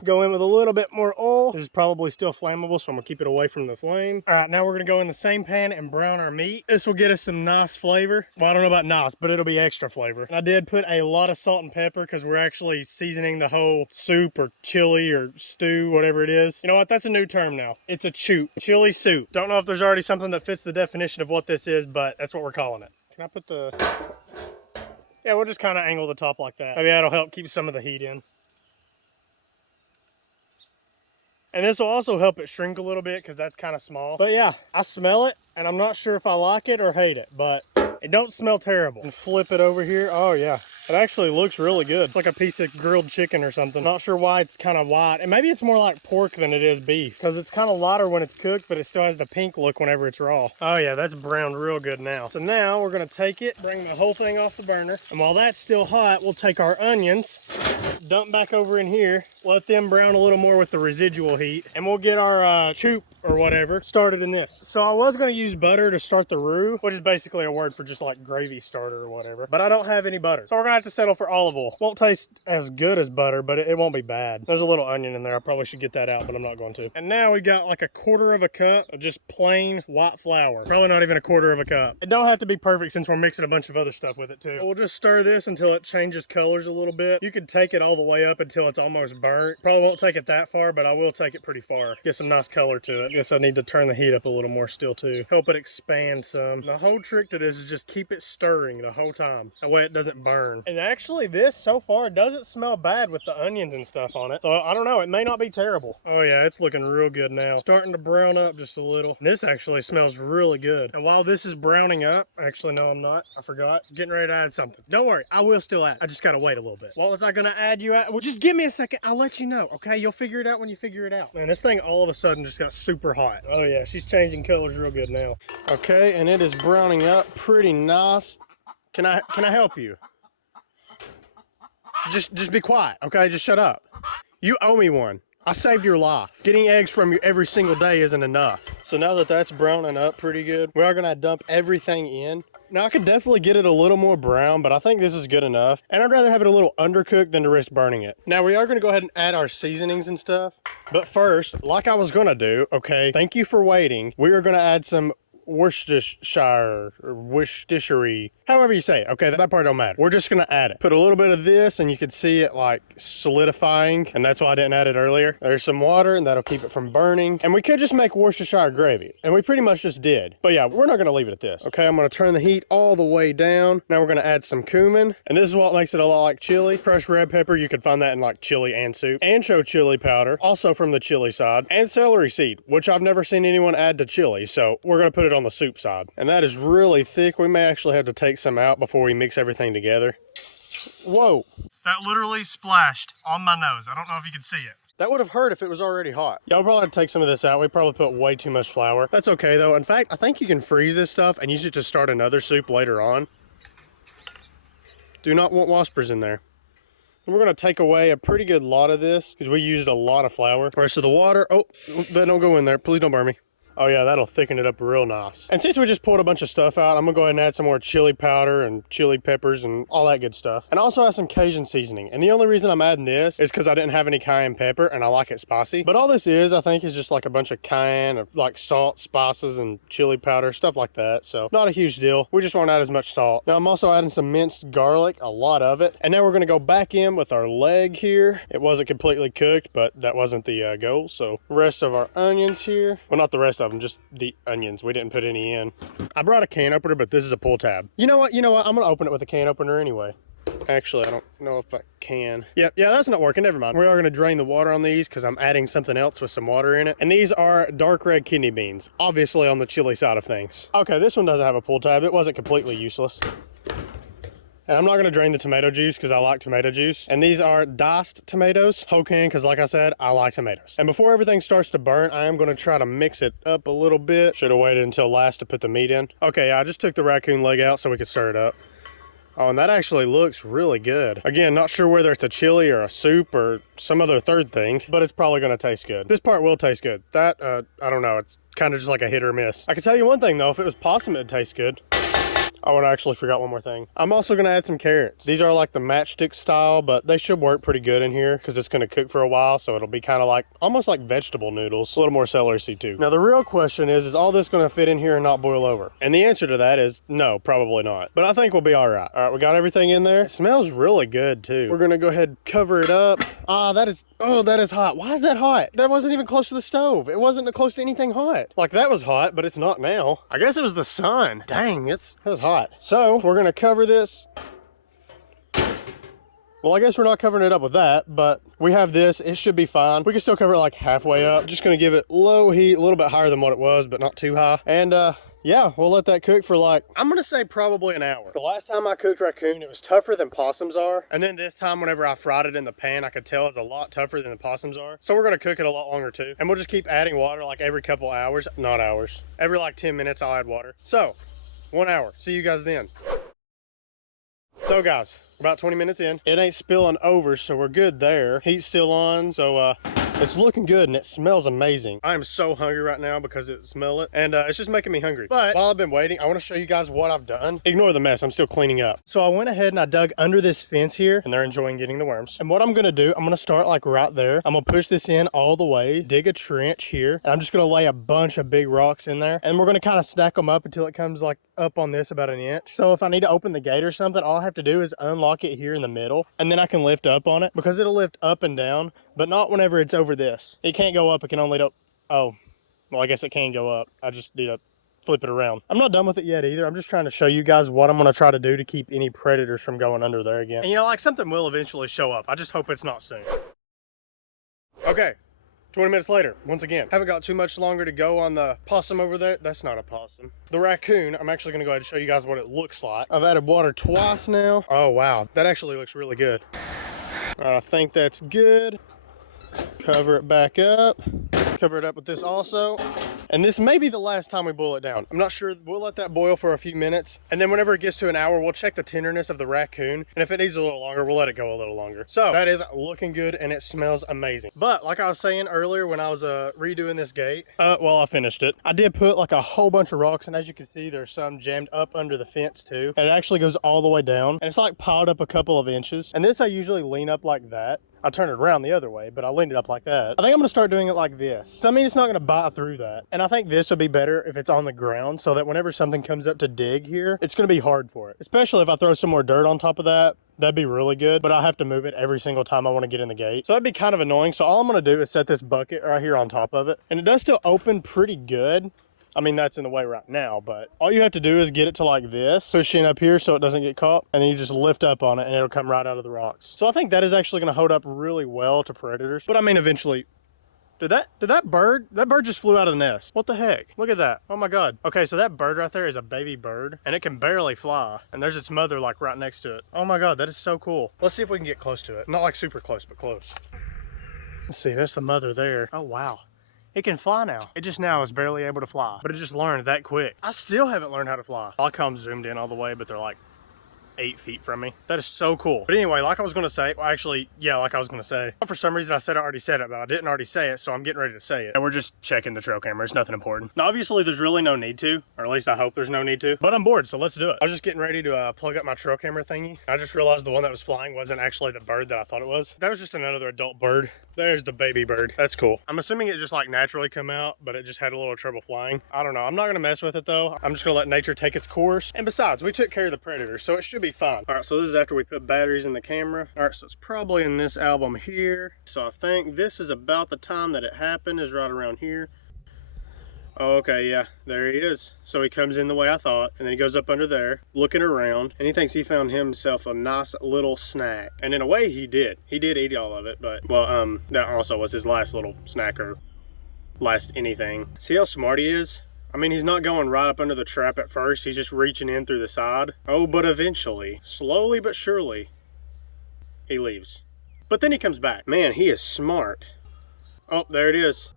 Go in with a little bit more oil. This is probably still flammable, so I'm gonna keep it away from the flame. All right, now we're gonna go in the same pan and brown our meat. This will get us some nice flavor. Well, I don't know about nice, but it'll be extra flavor. And I did put a lot of salt and pepper because we're actually seasoning the whole soup or chili or stew, whatever it is. You know what, that's a new term now. It's a choop, chili soup. Don't know if there's already something that fits the definition of what this is, but that's what we're calling it. Can I put the... Yeah, we'll just kind of angle the top like that. Maybe that'll help keep some of the heat in. And this will also help it shrink a little bit because that's kind of small. But yeah, I smell it and I'm not sure if I like it or hate it, but it don't smell terrible. And flip it over here. Oh yeah, it actually looks really good. It's like a piece of grilled chicken or something. Not sure why it's kind of white. And maybe it's more like pork than it is beef because it's kind of lighter when it's cooked, but it still has the pink look whenever it's raw. Oh yeah, that's browned real good now. So now we're gonna take it, bring the whole thing off the burner. And while that's still hot, we'll take our onions, dump back over in here, let them brown a little more with the residual heat, and we'll get our choop or whatever started in this. So I was going to use butter to start the roux, which is basically a word for just like gravy starter or whatever, but I don't have any butter, so we're gonna have to settle for olive oil. Won't taste as good as butter, but it won't be bad. There's a little onion in there. I probably should get that out, but I'm not going to. And now we got like a 1/4 of a cup of just plain white flour. Probably not even a 1/4 of a cup. It don't have to be perfect since we're mixing a bunch of other stuff with it too. We'll just stir this until it changes colors a little bit. You could take it all the way up until it's almost burnt. Probably won't take it that far, but I will take it pretty far. Get some nice color to it. Guess I need to turn the heat up a little more still too. Help it expand some. The whole trick to this is just keep it stirring the whole time. That way it doesn't burn. And actually this so far doesn't smell bad with the onions and stuff on it. So I don't know, it may not be terrible. Oh yeah, it's looking real good now. Starting to brown up just a little. This actually smells really good. And while this is browning up, actually no I'm not, I forgot. Getting ready to add something. Don't worry, I will still add. I just gotta wait a little bit. What was I gonna add you at? Well, just give me a second, I'll let you know, okay? You'll figure it out when you figure it out. Man, this thing all of a sudden just got super hot. Oh yeah, she's changing colors real good now. Okay, and it is browning up pretty nice. Can I help you? Just be quiet, okay? Just shut up. You owe me one. I saved your life. Getting eggs from you every single day isn't enough. So now that that's browning up pretty good, we are gonna dump everything in. Now I could definitely get it a little more brown, but I think this is good enough. And I'd rather have it a little undercooked than to risk burning it. Now we are gonna go ahead and add our seasonings and stuff. But first, like I was gonna do, okay, thank you for waiting. We are gonna add some Worcestershire or Worcestershire, however you say it. Okay, that part don't matter. We're just gonna add it. Put a little bit of this and you can see it like solidifying, and that's why I didn't add it earlier. There's some water and that'll keep it from burning. And we could just make Worcestershire gravy, and we pretty much just did. But yeah, we're not gonna leave it at this. Okay, I'm gonna turn the heat all the way down. Now we're gonna add some cumin, and this is what makes it a lot like chili. Crushed red pepper, you can find that in like chili and soup. Ancho chili powder, also from the chili side, and celery seed, which I've never seen anyone add to chili, so we're gonna put it on the soup side. And that is really thick. We may actually have to take some out before we mix everything together. Whoa. That literally splashed on my nose. I don't know if you can see it. That would have hurt if it was already hot. Y'all probably have to take some of this out. We probably put way too much flour. That's okay though. In fact, I think you can freeze this stuff and use it to start another soup later on. Do not want waspers in there. And we're gonna take away a pretty good lot of this because we used a lot of flour. The rest of the water, oh, that don't go in there. Please don't burn me. Oh yeah, that'll thicken it up real nice. And since we just pulled a bunch of stuff out, I'm gonna go ahead and add some more chili powder and chili peppers and all that good stuff. And also add some Cajun seasoning. And the only reason I'm adding this is because I didn't have any cayenne pepper and I like it spicy. But all this is, I think, is just like a bunch of cayenne, or like salt, spices, and chili powder, stuff like that. So not a huge deal. We just won't add as much salt. Now I'm also adding some minced garlic, a lot of it. And now we're gonna go back in with our leg here. It wasn't completely cooked, but that wasn't the goal. So the rest of our onions here. Well, not the rest of them, just the onions. We didn't put any in. I brought a can opener, but this is a pull tab. You know what? I'm gonna open it with a can opener anyway. Actually, I don't know if I can. Yeah, that's not working. Never mind. We are gonna drain the water on these because I'm adding something else with some water in it. And these are dark red kidney beans, obviously on the chili side of things. Okay, this one doesn't have a pull tab. It wasn't completely useless. And I'm not gonna drain the tomato juice because I like tomato juice. And these are diced tomatoes, whole can, because like I said, I like tomatoes. And before everything starts to burn, I am gonna try to mix it up a little bit. Should have waited until last to put the meat in. Okay, I just took the raccoon leg out so we could stir it up. Oh, and that actually looks really good. Again, not sure whether it's a chili or a soup or some other third thing, but it's probably gonna taste good. This part will taste good. That, I don't know, it's kind of just like a hit or miss. I can tell you one thing though, if it was possum, it'd taste good. Oh, and I actually forgot one more thing. I'm also gonna add some carrots. These are like the matchstick style, but they should work pretty good in here because it's gonna cook for a while, so it'll be kind of like, almost like vegetable noodles. A little more celery seed too. Now the real question is all this gonna fit in here and not boil over? And the answer to that is no, probably not. But I think we'll be all right. All right, we got everything in there. It smells really good too. We're gonna go ahead and cover it up. That is hot. Why is that hot? That wasn't even close to the stove. It wasn't close to anything hot. Like that was hot, but it's not now. I guess it was the sun. Dang, it was hot. So we're gonna cover this. Well, I guess we're not covering it up with that, but we have this. It should be fine. We can still cover it like halfway up. Just gonna give it low heat, a little bit higher than what it was, but not too high. And yeah, we'll let that cook for like, I'm gonna say probably an hour. The last time I cooked raccoon, it was tougher than possums are. And then this time, whenever I fried it in the pan, I could tell it's a lot tougher than the possums are. So we're gonna cook it a lot longer too. And we'll just keep adding water like every couple hours. Not hours. Every like 10 minutes, I'll add water. So, 1 hour. See you guys then. So guys, about 20 minutes in. It ain't spilling over, so we're good there. Heat's still on, so it's looking good and it smells amazing. I am so hungry right now because it smell it, and it's just making me hungry. But while I've been waiting, I want to show you guys what I've done. Ignore the mess, I'm still cleaning up. So I went ahead and I dug under this fence here, and they're enjoying getting the worms. And what I'm gonna do, I'm gonna start like right there. I'm gonna push this in all the way, dig a trench here, and I'm just gonna lay a bunch of big rocks in there. And we're gonna kind of stack them up until it comes like up on this about an inch. So if I need to open the gate or something, all I have to do is unlock it here in the middle, and then I can lift up on it because it'll lift up and down, but not whenever it's over this. It can't go up, it can only go, oh, well, I guess it can go up. I just need to flip it around. I'm not done with it yet either. I'm just trying to show you guys what I'm gonna try to do to keep any predators from going under there again. And you know, like something will eventually show up. I just hope it's not soon. Okay. 20 minutes later, once again, haven't got too much longer to go on the possum over there. That's not a possum. The raccoon, I'm actually gonna go ahead and show you guys what it looks like. I've added water twice now. Oh wow, that actually looks really good. I think that's good. Cover it back up. Cover it up with this also. And this may be the last time we boil it down. I'm not sure. We'll let that boil for a few minutes. And then whenever it gets to an hour, we'll check the tenderness of the raccoon. And if it needs a little longer, we'll let it go a little longer. So that is looking good and it smells amazing. But like I was saying earlier when I was redoing this gate, well, I finished it. I did put like a whole bunch of rocks. And as you can see, there's some jammed up under the fence too. And it actually goes all the way down. And it's like piled up a couple of inches. And this I usually lean up like that. I turned it around the other way, but I leaned it up like that. I think I'm gonna start doing it like this. So, I mean, it's not gonna bite through that. And I think this would be better if it's on the ground so that whenever something comes up to dig here, it's gonna be hard for it. Especially if I throw some more dirt on top of that. That'd be really good, but I'll have to move it every single time I want to get in the gate. So that'd be kind of annoying. So all I'm gonna do is set this bucket right here on top of it. And it does still open pretty good. I mean, that's in the way right now, but all you have to do is get it to like this, pushing up here so it doesn't get caught, and then you just lift up on it and it'll come right out of the rocks. So I think that is actually gonna hold up really well to predators. But I mean, eventually, did that bird just flew out of the nest. What the heck? Look at that. Oh my God. Okay, so that bird right there is a baby bird and it can barely fly. And there's its mother like right next to it. Oh my God, that is so cool. Let's see if we can get close to it. Not like super close, but close. Let's see, that's the mother there. Oh wow. It can fly now. It just now is barely able to fly, but it just learned that quick. I still haven't learned how to fly. I'll come zoomed in all the way, but they're like 8 feet from me. That is so cool. But anyway, like I was gonna say, well, actually, yeah, like I was gonna say, for some reason I said I already said it, but I didn't already say it, so I'm getting ready to say it. And we're just checking the trail camera. It's nothing important. Now, obviously, there's really no need to, or at least I hope there's no need to, but I'm bored, so let's do it. I was just getting ready to plug up my trail camera thingy. I just realized the one that was flying wasn't actually the bird that I thought it was. That was just another adult bird. There's the baby bird. That's cool. I'm assuming it just like naturally come out, but it just had a little trouble flying. I don't know. I'm not gonna mess with it though. I'm just gonna let nature take its course. And besides, we took care of the predators, so it should be fine. All right, so this is after we put batteries in the camera. All right, so it's probably in this album here. So I think this is about the time that it happened, is right around here. Oh, okay, yeah, there he is. So he comes in the way I thought, and then he goes up under there, looking around, and he thinks he found himself a nice little snack. And in a way, he did. He did eat all of it, but, well, that also was his last little snack, or last anything. See how smart he is? I mean, he's not going right up under the trap at first. He's just reaching in through the side. Oh, but eventually, slowly but surely, he leaves. But then he comes back. Man, he is smart. Oh, there it is.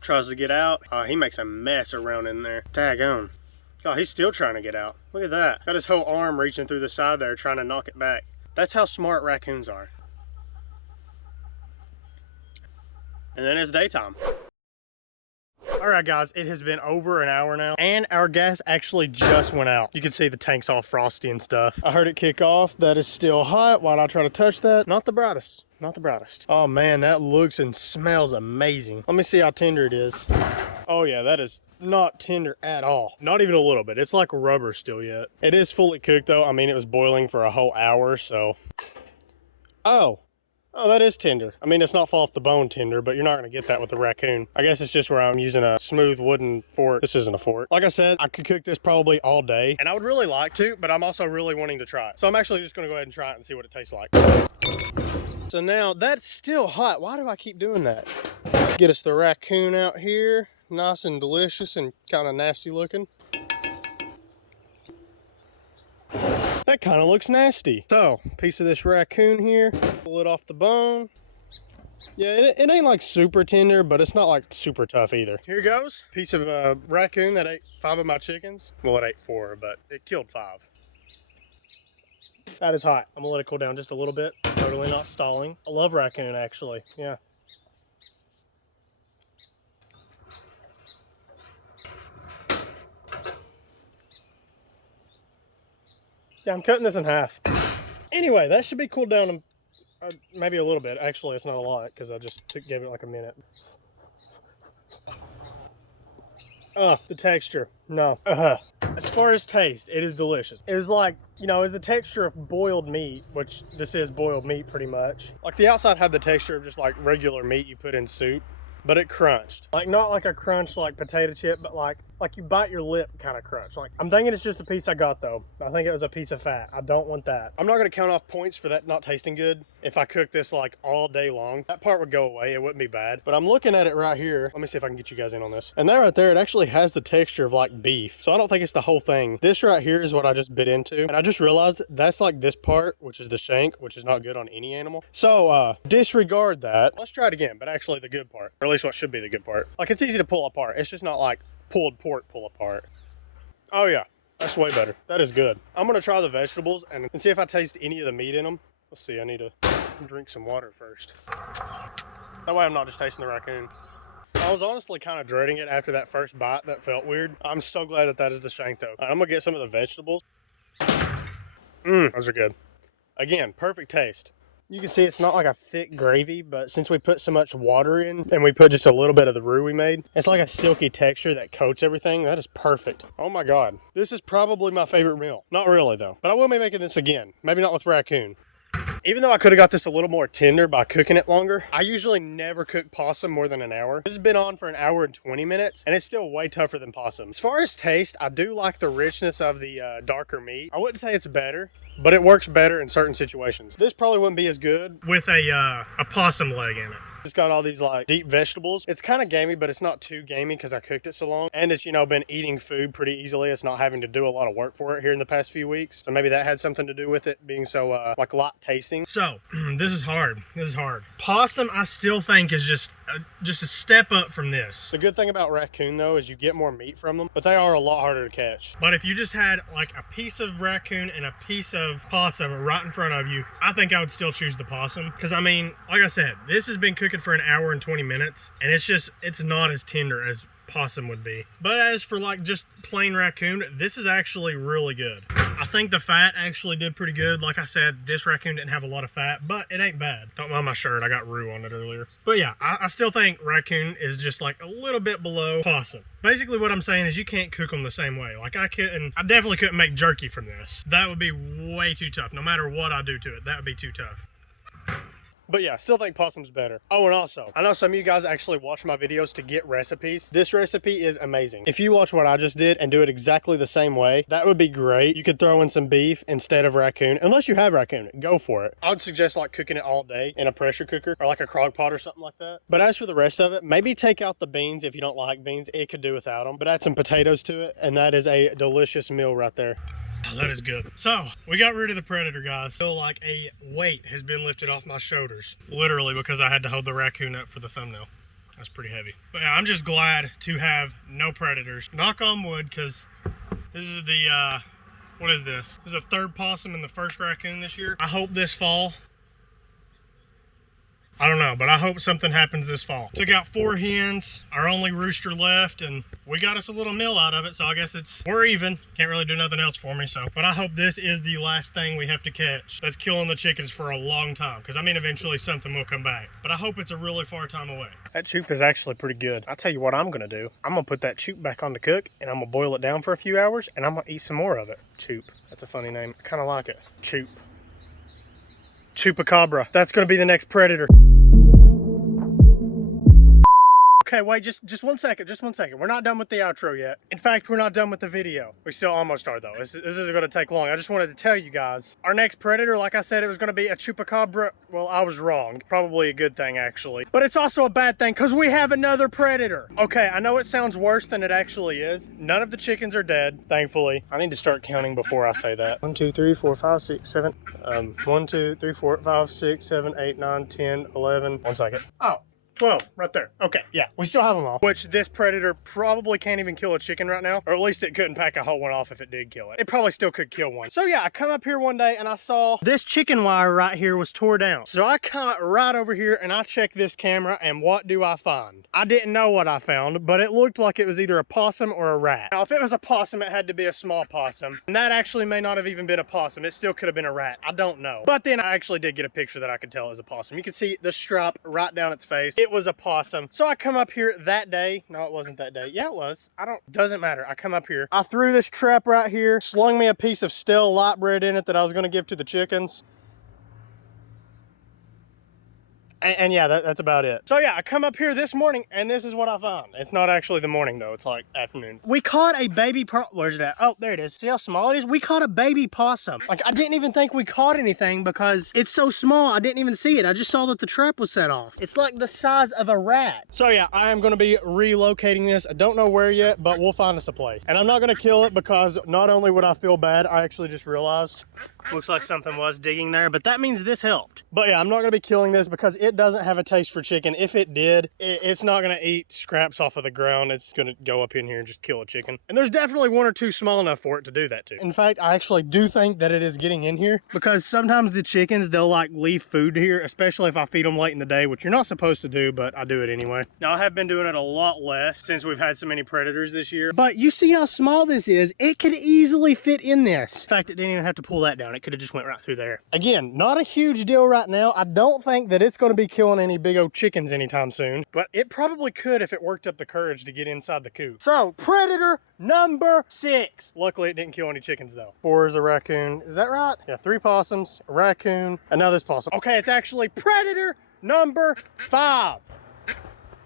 Tries to get out. He makes a mess around in there. Daggone. God, he's still trying to get out. Look at that. Got his whole arm reaching through the side there trying to knock it back. That's how smart raccoons are. And then it's daytime. Alright guys, it has been over an hour now, and our gas actually just went out. You can see the tank's all frosty and stuff. I heard it kick off. That is still hot. Why'd I try to touch that? Not the brightest. Not the brightest. Oh man, that looks and smells amazing. Let me see how tender it is. Oh yeah, that is not tender at all. Not even a little bit. It's like rubber still yet. It is fully cooked though. I mean, it was boiling for a whole hour, so. Oh, that is tender. I mean, it's not fall off the bone tender, but you're not going to get that with a raccoon. I guess it's just where I'm using a smooth wooden fork. This isn't a fork. Like I said, I could cook this probably all day, and I would really like to, but I'm also really wanting to try it. So I'm actually just going to go ahead and try it and see what it tastes like. So now, that's still hot. Why do I keep doing that? Get us the raccoon out here. Nice and delicious and kind of nasty looking. That kind of looks nasty. So, piece of this raccoon here. Pull it off the bone. Yeah, it ain't like super tender, but it's not like super tough either. Here goes. Piece of raccoon that ate 5 of my chickens. Well, it ate 4, but it killed 5. That is hot. I'm gonna let it cool down just a little bit. Totally not stalling. I love raccoon, actually. Yeah. Yeah, I'm cutting this in half. Anyway, that should be cooled down maybe a little bit. Actually, it's not a lot because I just gave it like a minute. The texture. No. As far as taste, it is delicious. It was like, you know, it's the texture of boiled meat, which this is boiled meat pretty much. Like the outside had the texture of just like regular meat you put in soup, but it crunched. Like not like a crunch like potato chip, but like you bite your lip kind of crunch. Like I'm thinking it's just a piece I got though. I think it was a piece of fat. I don't want that. I'm not gonna count off points for that not tasting good. If I cook this like all day long, that part would go away. It wouldn't be bad. But I'm looking at it right here. Let me see if I can get you guys in on this. And that right there, it actually has the texture of like beef. So I don't think it's the whole thing. This right here is what I just bit into. And I just realized that's like this part, which is the shank, which is not good on any animal. So disregard that. Let's try it again, but actually the good part, or at least what should be the good part. Like it's easy to pull apart. It's just not like pulled pork pull apart. Oh yeah, that's way better. That is good. I'm gonna try the vegetables and see if I taste any of the meat in them. Let's see, I need to drink some water first. That way I'm not just tasting the raccoon. I was honestly kind of dreading it after that first bite. That felt weird. I'm so glad that that is the shank though. I'm gonna get some of the vegetables. Those are good. Again, perfect taste. You can see it's not like a thick gravy, but since we put so much water in and we put just a little bit of the roux we made, it's like a silky texture that coats everything. That is perfect. Oh my God. This is probably my favorite meal. Not really though, but I will be making this again. Maybe not with Raccoon. Even though I could have got this a little more tender by cooking it longer, I usually never cook possum more than an hour. This has been on for an hour and 20 minutes, and it's still way tougher than possum. As far as taste, I do like the richness of the darker meat. I wouldn't say it's better, but it works better in certain situations. This probably wouldn't be as good with a possum leg in it. It's got all these like deep vegetables. It's kind of gamey, but it's not too gamey because I cooked it so long. And it's, you know, been eating food pretty easily. It's not having to do a lot of work for it here in the past few weeks. So maybe that had something to do with it being so like light tasting. So this is hard. This is hard. Possum, I still think is just a step up from this. The good thing about Raccoon though is you get more meat from them, but they are a lot harder to catch. But if you just had like a piece of Raccoon and a piece of possum right in front of you, I think I would still choose the possum. Because I mean, like I said, this has been cooking for an hour and 20 minutes, and it's not as tender as possum would be. But as for like just plain Raccoon, this is actually really good. I think the fat actually did pretty good. Like I said, this Raccoon didn't have a lot of fat, but it ain't bad. Don't mind my shirt, I got roux on it earlier. But yeah, I still think Raccoon is just like a little bit below possum. Basically what I'm saying is you can't cook them the same way. Like I definitely couldn't make jerky from this. That would be way too tough. No matter what I do to it, that would be too tough. But yeah, still think possum's better. Oh, and also, I know some of you guys actually watch my videos to get recipes. This recipe is amazing. If you watch what I just did and do it exactly the same way, that would be great. You could throw in some beef instead of Raccoon. Unless you have Raccoon, go for it. I would suggest like cooking it all day in a pressure cooker or like a crock pot or something like that. But as for the rest of it, maybe take out the beans if you don't like beans. It could do without them. But add some potatoes to it, and that is a delicious meal right there. Oh, that is good. So, we got rid of the predator, guys. Feel like a weight has been lifted off my shoulders. Literally, because I had to hold the Raccoon up for the thumbnail. That's pretty heavy. But yeah, I'm just glad to have no predators. Knock on wood, because this is the, what is this? This is the third possum and the first Raccoon this year. I hope this fall, I don't know, but I hope something happens this fall. Took out 4 hens, our only rooster left, and we got us a little meal out of it, so I guess we're even. Can't really do nothing else for me, so. But I hope this is the last thing we have to catch that's killing the chickens for a long time, because I mean, eventually something will come back. But I hope it's a really far time away. That choop is actually pretty good. I'll tell you what I'm gonna do. I'm gonna put that choop back on to cook, and I'm gonna boil it down for a few hours, and I'm gonna eat some more of it. Choop, that's a funny name. I kinda like it. Choop. Chupacabra. That's gonna be the next predator. Okay, wait, just 1 second, just 1 second. We're not done with the outro yet. In fact, we're not done with the video. We still almost are though. This isn't gonna take long. I just wanted to tell you guys, our next predator, like I said, it was gonna be a chupacabra. Well, I was wrong. Probably a good thing actually. But it's also a bad thing because we have another predator. Okay, I know it sounds worse than it actually is. None of the chickens are dead, thankfully. I need to start counting before I say that. 1, 2, 3, 4, 5, 6, 7. 1, 2, 3, 4, 5, 6, 7, 8, 9, 10, 11. 1 second. Oh. 12, right there. Okay, yeah, we still have them all. Which this predator probably can't even kill a chicken right now, or at least it couldn't pack a whole one off if it did kill it. It probably still could kill one. So yeah, I come up here one day and I saw this chicken wire right here was tore down. So I come right over here and I check this camera, and what do I find? I didn't know what I found, but it looked like it was either a possum or a rat. Now, if it was a possum, it had to be a small possum, and that actually may not have even been a possum. It still could have been a rat. I don't know. But then I actually did get a picture that I could tell it was a possum. You can see the stripe right down its face. It was a possum. So I come up here that day. No, it wasn't that day. Yeah, it was. Doesn't matter. I come up here. I threw this trap right here, slung me a piece of stale light bread in it that I was going to give to the chickens. And yeah, that's about it. So yeah, I come up here this morning and this is what I found. It's not actually the morning though, it's like afternoon. We caught a baby where's it at? Oh, there it is. See how small it is? We caught a baby possum. Like, I didn't even think we caught anything because it's so small, I didn't even see it. I just saw that the trap was set off. It's like the size of a rat. So yeah, I am gonna be relocating this. I don't know where yet, but we'll find us a place. And I'm not gonna kill it because not only would I feel bad, I actually just realized looks like something was digging there, but that means this helped. But yeah, I'm not gonna be killing this because it it doesn't have a taste for chicken. If it did, it's not gonna eat scraps off of the ground. It's gonna go up in here and just kill a chicken. And there's definitely one or two small enough for it to do that too. In fact, I actually do think that it is getting in here, because sometimes the chickens, they'll like leave food here, especially if I feed them late in the day, which you're not supposed to do, but I do it anyway. Now, I have been doing it a lot less since we've had so many predators this year, but you see how small this is. It could easily fit in this. In fact, it didn't even have to pull that down. It could have just went right through there. Again, not a huge deal right now. I don't think that it's going to be killing any big old chickens anytime soon, but it probably could if it worked up the courage to get inside the coop. So, predator number 6. Luckily, it didn't kill any chickens though. 4 is a raccoon. Is that right? Yeah, 3 possums, a raccoon, and now this possum. Okay, it's actually predator number 5.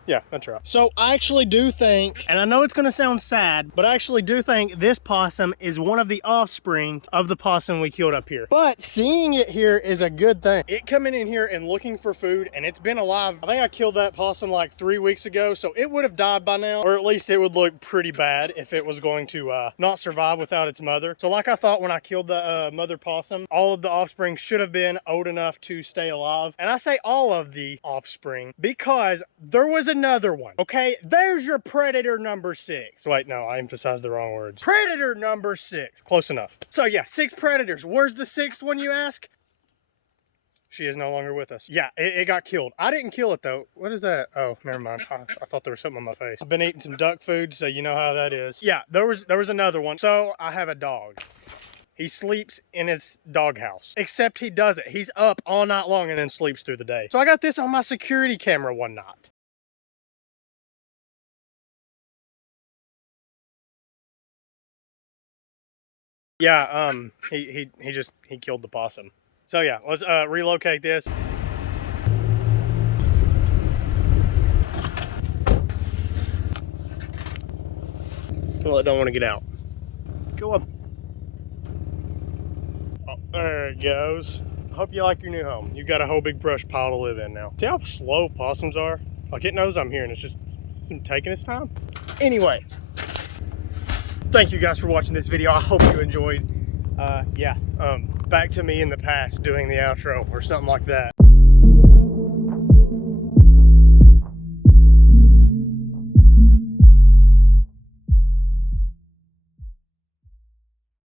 Yeah, that's right. So I actually do think, and I know it's gonna sound sad, but I actually do think this possum is one of the offspring of the possum we killed up here. But seeing it here is a good thing. It coming in here and looking for food, and it's been alive. I think I killed that possum like 3 weeks ago, so it would have died by now, or at least it would look pretty bad if it was going to not survive without its mother. So like I thought when I killed the mother possum, all of the offspring should have been old enough to stay alive. And I say all of the offspring because there was another one. Okay, there's your predator number 6. Wait, no, I emphasized the wrong words. Predator number 6. Close enough. So yeah, 6 predators. Where's the 6th one, you ask? She is no longer with us. Yeah, it got killed. I didn't kill it though. What is that? Oh, never mind. I thought there was something on my face. I've been eating some duck food, so you know how that is. Yeah, there was another one. So I have a dog. He sleeps in his doghouse, except he doesn't. He's up all night long and then sleeps through the day. So I got this on my security camera one night. Yeah, he killed the possum. So yeah, let's relocate this. Well, it don't want to get out. Go up. Oh, there it goes. Hope you like your new home. You got a whole big brush pile to live in now. See how slow possums are? Like, it knows I'm here and it's just taking its time. Anyway, thank you guys for watching this video. I hope you enjoyed. Back to me in the past doing the outro or something like that.